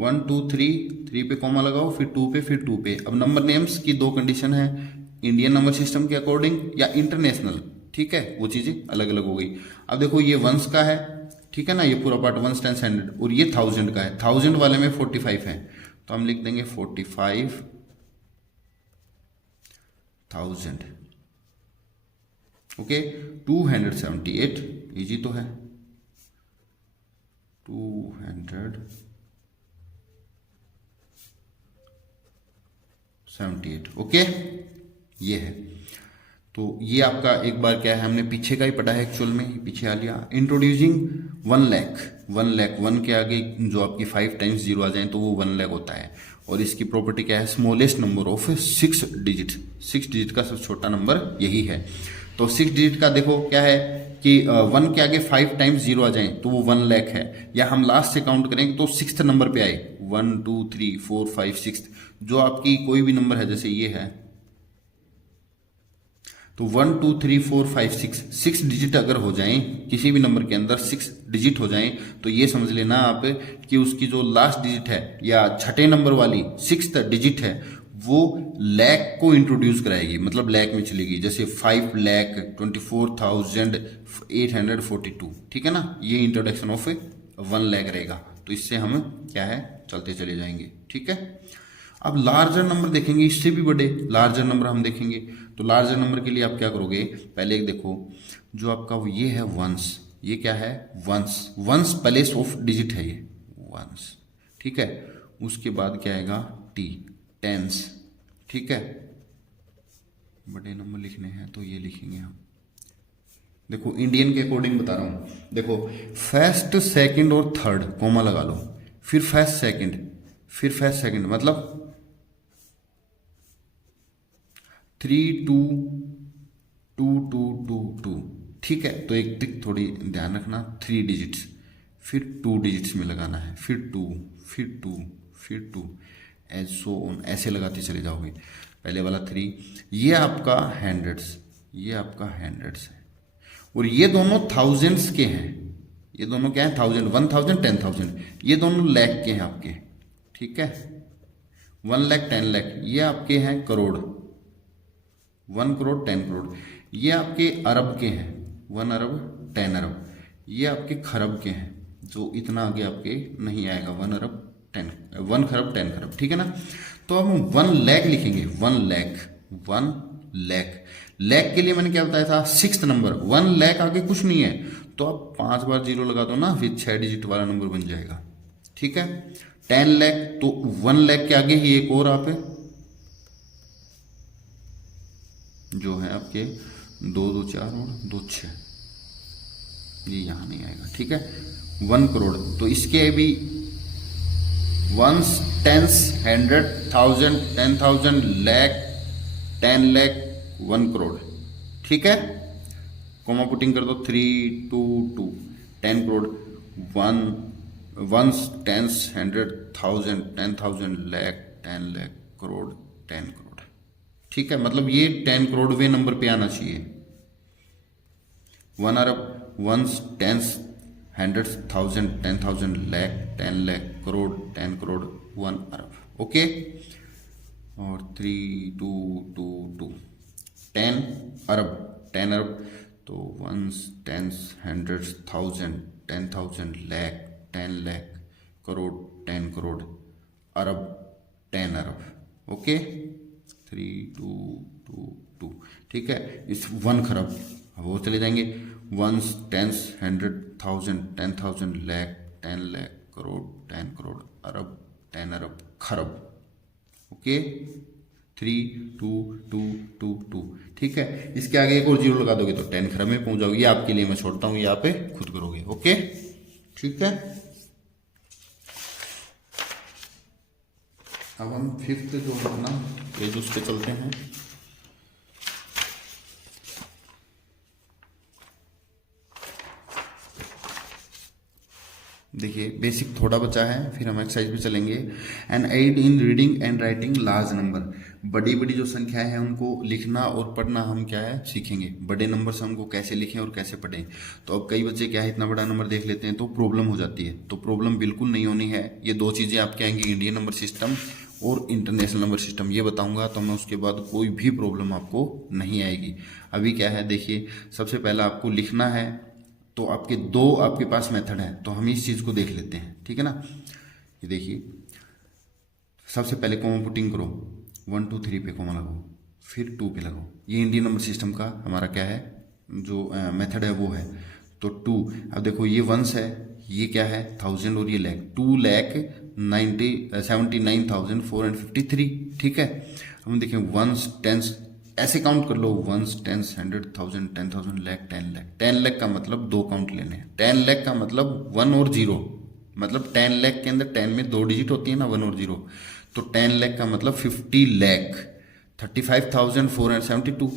1 2 3 पे कॉमा लगाओ, फिर 2 पे, फिर 2 पे। अब नंबर नेम्स की 2 कंडीशन है, इंडियन नंबर सिस्टम के अकॉर्डिंग या इंटरनेशनल, ठीक है, वो चीजें अलग अलग हो गई। अब देखो ये वंस का है, ठीक है ना, ये पूरा पार्ट 1 10 100, और ये 1000 का है, 1000 वाले में 45 है, तो हम लिख देंगे 45,000, ओके। 278, इजी तो है, 278, ओके, ये है। तो ये आपका एक बार क्या है, हमने पीछे का ही पढ़ा है एक्चुअल में, पीछे आ लिया। इंट्रोड्यूसिंग 1 लाख, 1 लाख 1 के आगे जो आपकी 5 टाइम्स जीरो आ जाए तो वो 1 लाख होता है। और इसकी प्रॉपर्टी क्या है, smallest number of 6 digit, 6 digit का सबसे छोटा नंबर यही है। तो 6 डिजिट का देखो क्या है कि 1 के आगे 5 टाइम्स जीरो आ जाए तो वो 1 लाख है, या हम लास्ट से काउंट करेंगे तो 6th नंबर पे आए, 1 2 3 4 5 6, जो आपकी कोई भी नंबर है जैसे ये है तो 1 2 3 4 5 6 डिजिट अगर हो जाएं किसी भी नंबर के अंदर 6 डिजिट हो जाएं तो ये समझ लेना आप कि उसकी जो लास्ट डिजिट है या छठे नंबर वाली 6th डिजिट है वो लैख को इंट्रोड्यूस कराएगी, मतलब लैख में चलेगी। जैसे 5,24,842, ठीक है ना, ये इंट्रोडक्शन ऑफ 1 लाख रहेगा। तो इससे हम क्या है चलते चले जाएंगे, ठीक है। अब लार्जर नंबर देखेंगे, इससे भी बड़े लार्जर नंबर हम देखेंगे। तो लार्जर नंबर के लिए आप क्या करोगे, पहले एक देखो जो आपका वो ये है वंस, ये क्या है ones, ones place of digit है ये वंस, ठीक है। उसके बाद क्या आएगा टी, टेंस, ठीक है। बड़े नंबर लिखने हैं तो ये लिखेंगे हम, देखो इंडियन के अकॉर्डिंग बता रहा हूं, देखो फर्स्ट सेकंड और थर्ड कॉमा लगा लो, फिर फर्स्ट सेकंड, फिर फर्स्ट सेकंड, मतलब 3 2 2 2 2 2, ठीक है। तो एक ट्रिक थोड़ी ध्यान रखना, 3 डिजिट्स फिर 2 डिजिट्स में लगाना है, फिर 2 फिर 2 फिर 2 एज सो ऑन, ऐसे लगाते चले जाओगे। पहले वाला 3, ये आपका हंड्रेड्स, ये आपका हंड्रेड्स है, और ये दोनों थाउजेंड्स के हैं, ये दोनों क्या है 1000 1000 10,000, ये दोनों लाख के हैं आपके, ठीक है। 1 लाख 10 लाख ये आपके हैं करोड़, 1 करोड़ 10 करोड़, ये आपके अरब के हैं, 1 अरब 10 अरब, ये आपके खरब के हैं, जो इतना आगे आपके नहीं आएगा, 1 अरब 10, 1 खरब 10 खरब, ठीक है ना। तो अब हम 1 लाख लिखेंगे, 1 लाख 1 लाख, लाख के लिए मैंने क्या बताया था 6th नंबर, 1 लाख आगे कुछ नहीं है तो आप 5 बार जीरो लगा दो ना, फिर 6 डिजिट वाला नंबर बन जाएगा, ठीक है। 10 लाख तो 1 लाख के आगे ही एक और आप जो है आपके 2 2 4 और 2 6, ये यहां नहीं आएगा, ठीक है। 1 करोड़ तो इसके भी वंस, टेंस, 100, 1000, 10,000, लाख, 10 लाख, 1 करोड़, ठीक है। कॉमा पुटिंग कर दो 3 2 2, 10 करोड़, 1 वंस, टेंस, 100, 1000, 10,000, लाख, 10 लाख, करोड़, 10 करोड़, ठीक है। मतलब ये 10 करोड़वें नंबर पे आना चाहिए। 1 अरब, वंस, टेंस, 100, 1000, 10,000, लाख, 10 लाख, करोड़, 10 करोड़, 1 अरब, ओके। और 3 2 2 2, 10 अरब, 10 अरब तो वंस, टेंस, 100, 1000, 10,000, लाख, 10 लाख, करोड़, 10 करोड़, अरब, 10 अरब, ओके। 3 2 2 2, ठीक है। इस 1 खरब वो चले जाएंगे, वंस, टेंस, 100, 1000, 10,000, लाख, 10 लाख, करोड़, 10 करोड़, अरब, 10 अरब, खरब, ओके। 3 2 2 2 2, ठीक है। इसके आगे एक और जीरो लगा दोगे तो 10 खरब में पहुंच जाओगे। ये आपके लिए मैं छोड़ता हूं, ये आप खुद करोगे, ओके, ठीक है। अब हम 5th जो है ना पेज उस पे चलते हैं। देखिए बेसिक थोड़ा बचा है, फिर हम एक्सरसाइज पे चलेंगे। And aid in reading and writing large number, बड़ी बड़ी जो संख्याएं हैं उनको लिखना और पढ़ना हम क्या है सीखेंगे। बड़े नंबर से हमको कैसे लिखें और कैसे पढ़ें। तो अब कई बच्चे क्या है इतना बड़ा नंबर देख लेते हैं तो प्रॉब्लम हो जाती है, तो प्रॉब्लम बिल्कुल नहीं होनी है। ये 2 चीज़ें आपके आएंगी, इंडियन नंबर सिस्टम और इंटरनेशनल नंबर सिस्टम, ये बताऊंगा तो मैं उसके बाद कोई भी प्रॉब्लम आपको नहीं आएगी। अभी क्या है देखिए, सबसे पहला आपको लिखना है तो आपके 2 आपके पास मेथड है, तो हम इस चीज़ को देख लेते हैं, ठीक है ना। ये देखिए सबसे पहले कॉमा पुटिंग करो, 1 2 3 पे कॉमा लगाओ, फिर 2 पे लगाओ। ये इंडियन नंबर सिस्टम का हमारा क्या है जो मेथड है वो है। तो 2, अब देखो ये वंस है, ये क्या है 1000 और ये लाख, 2,79,453, ठीक है। हम देखें वंस, टेंस, ऐसे काउंट कर लो, वंस, टेंस, 100,000, 10,000, लाख, 10 लाख। 10 लाख का मतलब 2 काउंट लेने हैं। 10 लाख का मतलब 1 और 0, मतलब 10 लाख के अंदर 10 में 2 डिजिट होती है ना, 1 और 0। तो 10 लाख का मतलब 50 लाख, 35,472।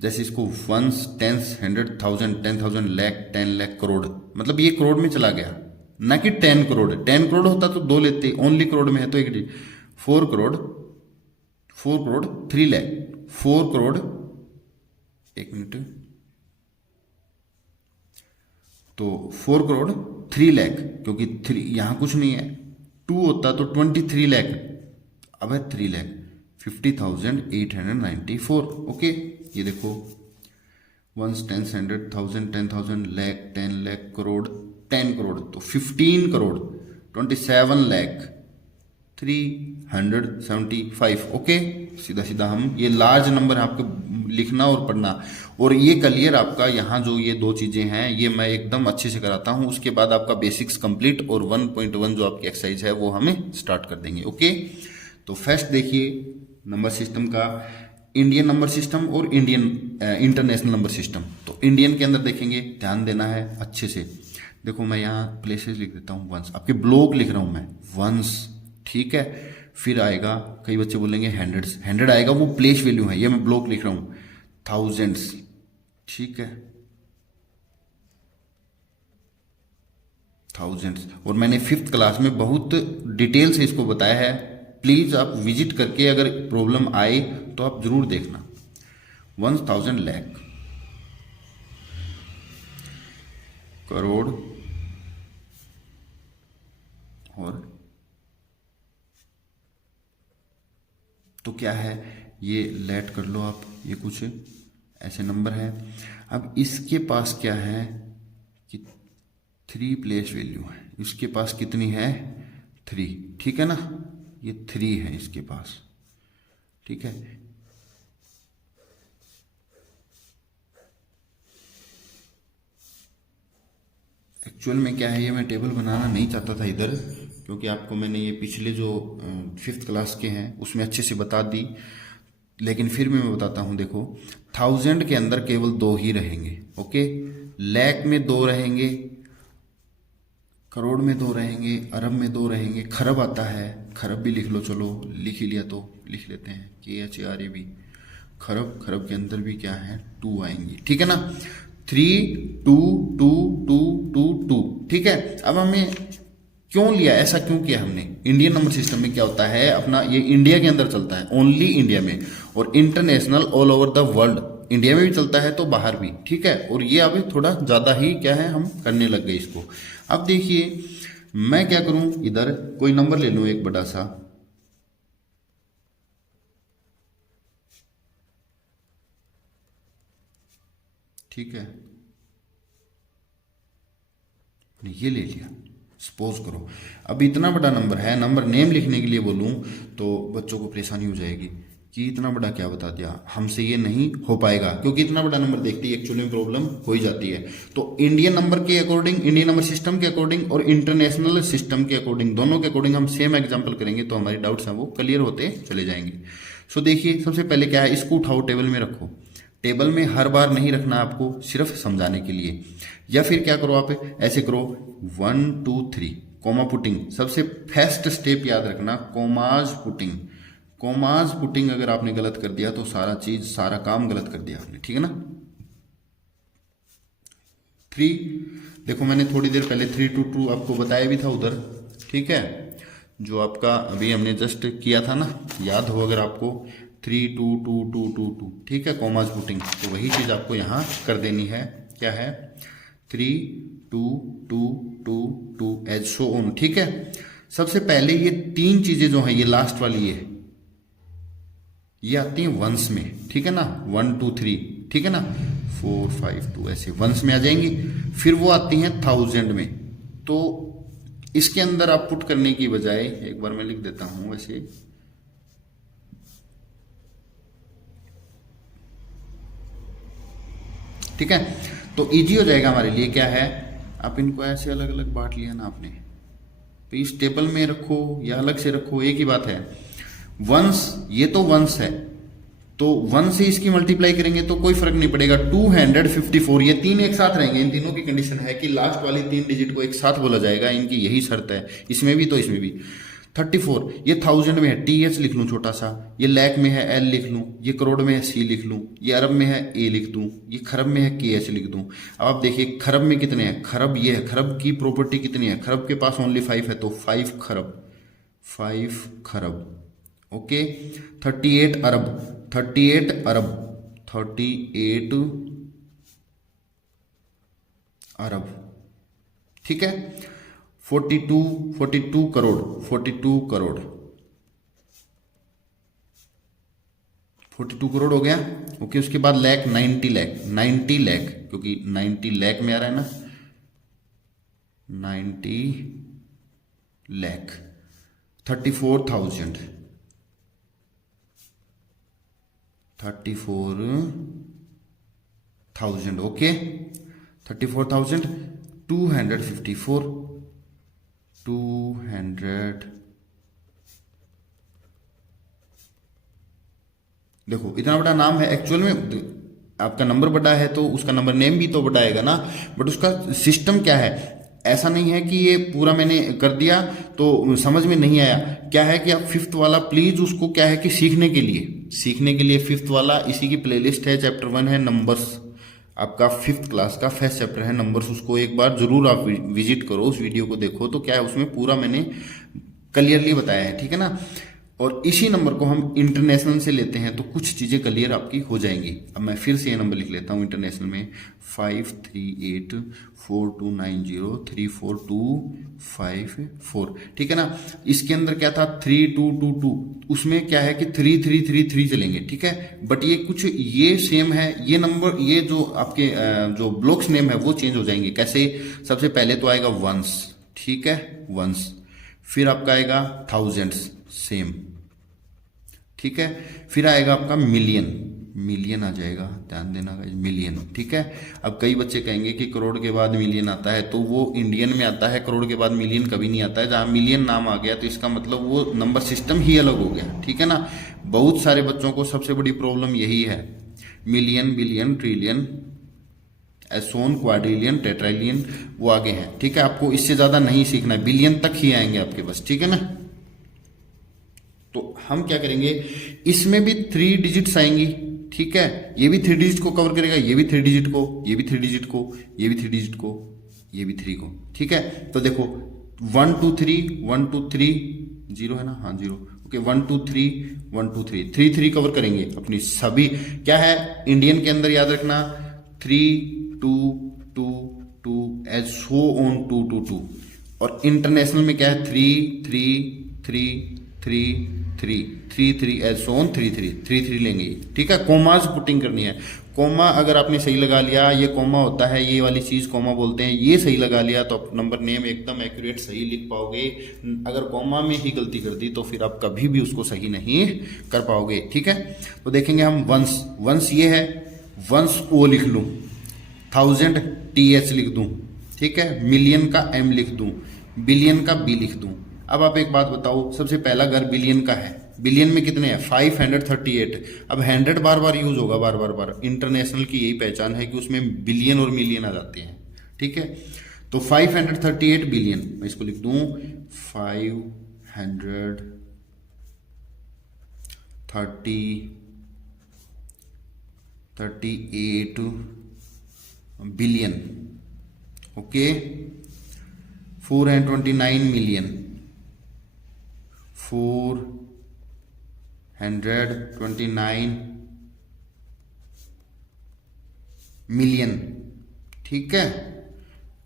जैसे इसको वंस, टेंस, 100,000, 10,000, लाख, 10 लाख, करोड़, मतलब ये करोड़ में चला गया, ना कि 10 करोड़। 10 करोड़ होता तो 2 लेते, ओनली करोड़ में है तो 1 डिजिट। 4 करोड़, 4 करोड़ 3 लाख, 4 करोड़, 1 मिनट, तो 4 करोड़ 3 लाख, क्योंकि 3 यहां कुछ नहीं है, 2 होता तो 23 लाख, अब है 3 लाख, 50,894। ओके, ये देखो, वंस, टेंस, 100,000, 10,000, लाख, 10 लाख, करोड़, 10 करोड़, तो 15 करोड़ 27,375। ओके, सीधा सीधा हम ये लार्ज नंबर आपको लिखना और पढ़ना, और ये क्लियर आपका यहाँ जो ये 2 चीजें हैं ये मैं एकदम अच्छे से कराता हूँ। उसके बाद आपका बेसिक्स कंप्लीट और 1.1 जो आपकी एक्सरसाइज है वो हमें स्टार्ट कर देंगे। ओके, तो फर्स्ट देखिए नंबर सिस्टम का, इंडियन नंबर सिस्टम और इंडियन इंटरनेशनल नंबर सिस्टम। तो इंडियन के अंदर देखेंगे, ध्यान देना है अच्छे से। देखो मैं यहाँ प्लेसेस लिख देता हूँ, वंस, आपके ब्लॉक लिख रहा हूँ मैं, वंस, ठीक है। फिर आएगा, कई बच्चे बोलेंगे हंड्रेड्स, 100 आएगा, वो प्लेस वैल्यू है, ये मैं ब्लॉक लिख रहा हूँ। थाउजेंड्स, ठीक है, थाउजेंड्स। और मैंने 5th क्लास में बहुत डिटेल से इसको बताया है, प्लीज आप विजिट करके अगर प्रॉब्लम आए तो आप जरूर देखना। 1,000 लाख, करोड़, और तो क्या है, ये लेट कर लो आप, ये कुछ ऐसे नंबर है। अब इसके पास क्या है कि 3 प्लेस वैल्यू है, इसके पास कितनी है, 3, ठीक है ना, ये 3 है इसके पास, ठीक है। एक्चुअल में क्या है, ये मैं टेबल बनाना नहीं चाहता था इधर, क्योंकि आपको मैंने ये पिछले जो 5th क्लास के हैं उसमें अच्छे से बता दी, लेकिन फिर भी मैं बताता हूँ। देखो, 1000 के अंदर केवल 2 ही रहेंगे, ओके, लाख में 2 रहेंगे, करोड़ में 2 रहेंगे, अरब में 2 रहेंगे, खरब आता है, खरब भी लिख लो, चलो लिख ही लिया तो लिख लेते हैं, KHARAB, खरब। खरब के अंदर भी क्या है, 2 आएंगी, ठीक है ना, 3, 2, 2, 2, 2, 2, ठीक है। अब हमें क्यों लिया, ऐसा क्यों किया हमने, इंडियन नंबर सिस्टम में क्या होता है अपना, ये इंडिया के अंदर चलता है, ओनली इंडिया में, और international all over the world, India में भी चलता है तो बाहर भी, ठीक है। और ये अभी थोड़ा ज्यादा ही क्या है, हम करने लग गए इसको। अब देखिए मैं क्या करूं, इधर कोई नंबर ले लूं एक बड़ा सा, ठीक है, ये ले लिया, सपोज करो। अब इतना बड़ा नंबर है, नंबर नेम लिखने के लिए बोलूं तो बच्चों को परेशानी हो जाएगी कि इतना बड़ा क्या बता दिया, हमसे ये नहीं हो पाएगा, क्योंकि इतना बड़ा नंबर देखते ही एक्चुअली में प्रॉब्लम हो ही जाती है। तो इंडियन नंबर के अकॉर्डिंग, इंडियन नंबर सिस्टम के अकॉर्डिंग और इंटरनेशनल सिस्टम के अकॉर्डिंग, दोनों के अकॉर्डिंग हम सेम एग्जाम्पल करेंगे तो हमारी डाउट्स हैं वो क्लियर होते चले जाएंगे। सो देखिए, सबसे पहले क्या है, इसको उठाओ, टेबल में रखो। टेबल में हर बार नहीं रखना आपको, सिर्फ समझाने के लिए। या फिर क्या करो, आप ऐसे करो, 1 2 3 कोमा पुटिंग, सबसे फर्स्ट स्टेप याद रखना, कोमाज पुटिंग। कोमाज पुटिंग अगर आपने गलत कर दिया तो सारा चीज, सारा काम गलत कर दिया आपने, ठीक है ना। 3, देखो मैंने थोड़ी देर पहले 3 2 2 आपको बताया भी था उधर, ठीक है, जो आपका अभी हमने जस्ट किया था ना, याद हो अगर आपको, 3 2 2 2 2 2, ठीक है, कोमाज पुटिंग, तो वही चीज आपको यहाँ कर देनी है। क्या है, 3 2 2 2 2 एज शो ऑन, ठीक है। सबसे पहले ये 3 चीजें जो हैं, ये लास्ट वाली है, ये आती हैं वंस में, ठीक है ना, 1 2 3, ठीक है ना, 4 5 2 ऐसे वंस में आ जाएंगी। फिर वो आती हैं 1000 में। तो इसके अंदर आप पुट करने की बजाय, एक बार मैं लिख देता हूं वैसे, ठीक है, तो इजी हो जाएगा हमारे लिए। क्या है, आप इनको ऐसे अलग अलग बांट लिया ना आपने, तो इस टेबल में रखो या अलग से रखो, एक ही बात है। वंस, ये तो वंस है, तो 1 से इसकी मल्टीप्लाई करेंगे तो कोई फर्क नहीं पड़ेगा। 254, ये तीन एक साथ रहेंगे। इन तीनों की कंडीशन है कि लास्ट वाली 3 डिजिट को एक साथ बोला जाएगा, इनकी यही शर्त है, इसमें भी तो इसमें भी। 34, ये 1000 में है TH लिख लूँ छोटा सा, ये लैख में है L लिख लूँ, ये करोड़ में है C लिख लूँ, ये अरब में है A लिख दूँ, ये खरब में है KH लिख दूँ। अब आप देखिए खरब में कितने हैं, खरब ये है, खरब की प्रॉपर्टी कितनी है, खरब के पास ओनली 5 है, तो 5 खरब, 5 खरब। ओके, 38 अरब, 38 अरब, 38 अरब, ठीक है। 42 करोड़, 42 करोड़, 42 करोड़ हो गया। ओके, उसके बाद लैख, 90 लैख, 90 लैख, क्योंकि 90 लैख में आ रहा है ना, 90 लैख। 34,000, 34,000, ओके। 34,000, 254, 200, देखो इतना बड़ा नाम है। एक्चुअल में आपका नंबर बड़ा है तो उसका नंबर नेम भी तो बड़ा आएगा ना, बट उसका सिस्टम क्या है, ऐसा नहीं है कि ये पूरा मैंने कर दिया तो समझ में नहीं आया। क्या है कि आप 5th वाला प्लीज उसको, क्या है कि सीखने के लिए 5th वाला, इसी की प्लेलिस्ट है, चैप्टर 1 है नंबर्स, आपका 5th क्लास का फर्स्ट चैप्टर है नंबर्स, उसको एक बार जरूर आप विजिट करो, उस वीडियो को देखो, तो क्या है उसमें पूरा मैंने क्लियरली बताया है, ठीक है ना। और इसी नंबर को हम इंटरनेशनल से लेते हैं तो कुछ चीज़ें क्लियर आपकी हो जाएंगी। अब मैं फिर से ये नंबर लिख लेता हूँ इंटरनेशनल में, 538429034254, ठीक है ना। इसके अंदर क्या था, 3222, उसमें क्या है कि 3333 चलेंगे, ठीक है। बट ये कुछ ये सेम है, ये नंबर, ये जो आपके जो ब्लॉक्स नेम है वो चेंज हो जाएंगे। कैसे, सबसे पहले तो आएगा वंस, ठीक है, वंस, फिर आपका आएगा थाउजेंड्स, सेम, ठीक है। फिर आएगा आपका मिलियन, मिलियन आ जाएगा, ध्यान देना गाइस, मिलियन, ठीक है। अब कई बच्चे कहेंगे कि करोड़ के बाद मिलियन आता है, तो वो इंडियन में आता है, करोड़ के बाद मिलियन कभी नहीं आता है। जहां मिलियन नाम आ गया तो इसका मतलब वो नंबर सिस्टम ही अलग हो गया, ठीक है ना। बहुत सारे बच्चों को सबसे बड़ी प्रॉब्लम यही है, मिलियन, बिलियन, ट्रिलियन, एसोन, क्वाड्रिलियन, टेट्रालियन, वो आगे हैं, ठीक है। आपको इससे ज्यादा नहीं सीखना है, बिलियन तक ही आएंगे आपके पास, ठीक है ना। तो हम क्या करेंगे, इसमें भी 3 डिजिट्स आएंगी, ठीक है। ये भी 3 डिजिट को कवर करेगा, ये भी 3 डिजिट को, ये भी 3 डिजिट को, ये भी 3 डिजिट को, ये भी 3 को, ठीक है। तो देखो 1 2 3 1 2 3 0 है ना, हाँ 0, ओके। 1 2 3 1 2 3 3 3 कवर करेंगे अपनी सभी। क्या है इंडियन के अंदर याद रखना, 3 2 2 2 एज सो ऑन 2 2 2, और इंटरनेशनल में क्या है 3 3 3 3 3 3 3 एज सो ऑन 3 3 3 3 लेंगे, ठीक है। कोमाज पुटिंग करनी है, कोमा अगर आपने सही लगा लिया, ये कोमा होता है, ये वाली चीज कोमा बोलते हैं, ये सही लगा लिया तो आप नंबर नेम एकदम एक्यूरेट सही लिख पाओगे। अगर कोमा में ही गलती कर दी तो फिर आप कभी भी उसको सही नहीं कर पाओगे, ठीक है। तो देखेंगे हम वंस, वंस ये है, वंस ओ लिख लूं, 1000 TH लिख दूं, ठीक है, मिलियन का M लिख दूं, बिलियन का B लिख दूं। अब आप एक बात बताओ, सबसे पहला घर बिलियन का है, बिलियन में कितने हैं 538। अब 100 बार बार यूज होगा, बार बार बार, इंटरनेशनल की यही पहचान है कि उसमें बिलियन और मिलियन आ जाते हैं, ठीक है। तो 538 बिलियन, मैं इसको लिख दूं 538 बिलियन, ओके। 429 मिलियन, 429 मिलियन, ठीक है।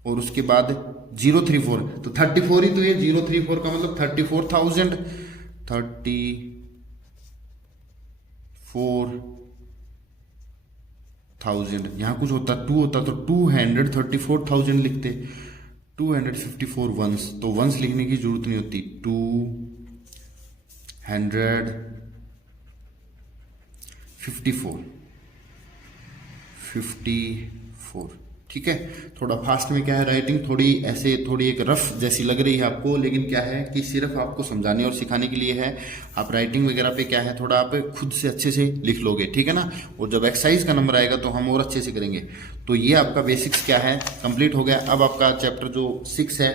और उसके बाद 034, तो 34 ही तो ये 034 का मतलब 34,000, 34,000, यहां कुछ होता 2 होता तो 234,000 लिखते, 254 वंस, तो वंस लिखने की जरूरत नहीं होती, 254, ठीक है। थोड़ा फास्ट में क्या है, राइटिंग थोड़ी ऐसे थोड़ी एक रफ जैसी लग रही है आपको, लेकिन क्या है कि सिर्फ आपको समझाने और सिखाने के लिए है। आप राइटिंग वगैरह पे क्या है थोड़ा आप खुद से अच्छे से लिख लोगे, ठीक है ना। और जब एक्सरसाइज का नंबर आएगा तो हम और अच्छे से करेंगे। तो ये आपका बेसिक्स क्या है कंप्लीट हो गया। अब आपका चैप्टर जो 6 है,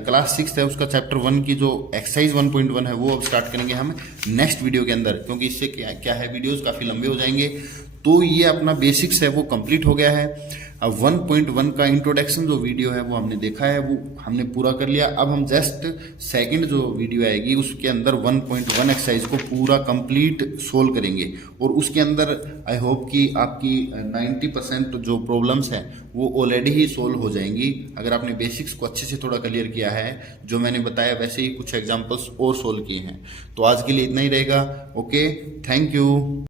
क्लास 6 है, उसका चैप्टर 1 की जो एक्सरसाइज 1.1 है वो अब स्टार्ट करेंगे हम नेक्स्ट वीडियो के अंदर, क्योंकि इससे क्या है वीडियोस काफ़ी लंबे हो जाएंगे। तो ये अपना बेसिक्स है वो कंप्लीट हो गया है। अब 1.1 का इंट्रोडक्शन जो वीडियो है वो हमने देखा है, वो हमने पूरा कर लिया। अब हम जस्ट सेकंड जो वीडियो आएगी उसके अंदर 1.1 एक्सरसाइज को पूरा कंप्लीट सोल्व करेंगे। और उसके अंदर आई होप कि आपकी 90% जो प्रॉब्लम्स हैं वो ऑलरेडी ही सोल्व हो जाएंगी, अगर आपने बेसिक्स को अच्छे से थोड़ा क्लियर किया है। जो मैंने बताया वैसे ही कुछ एग्जाम्पल्स और सोल्व किए हैं। तो आज के लिए इतना ही रहेगा। Okay, thank you.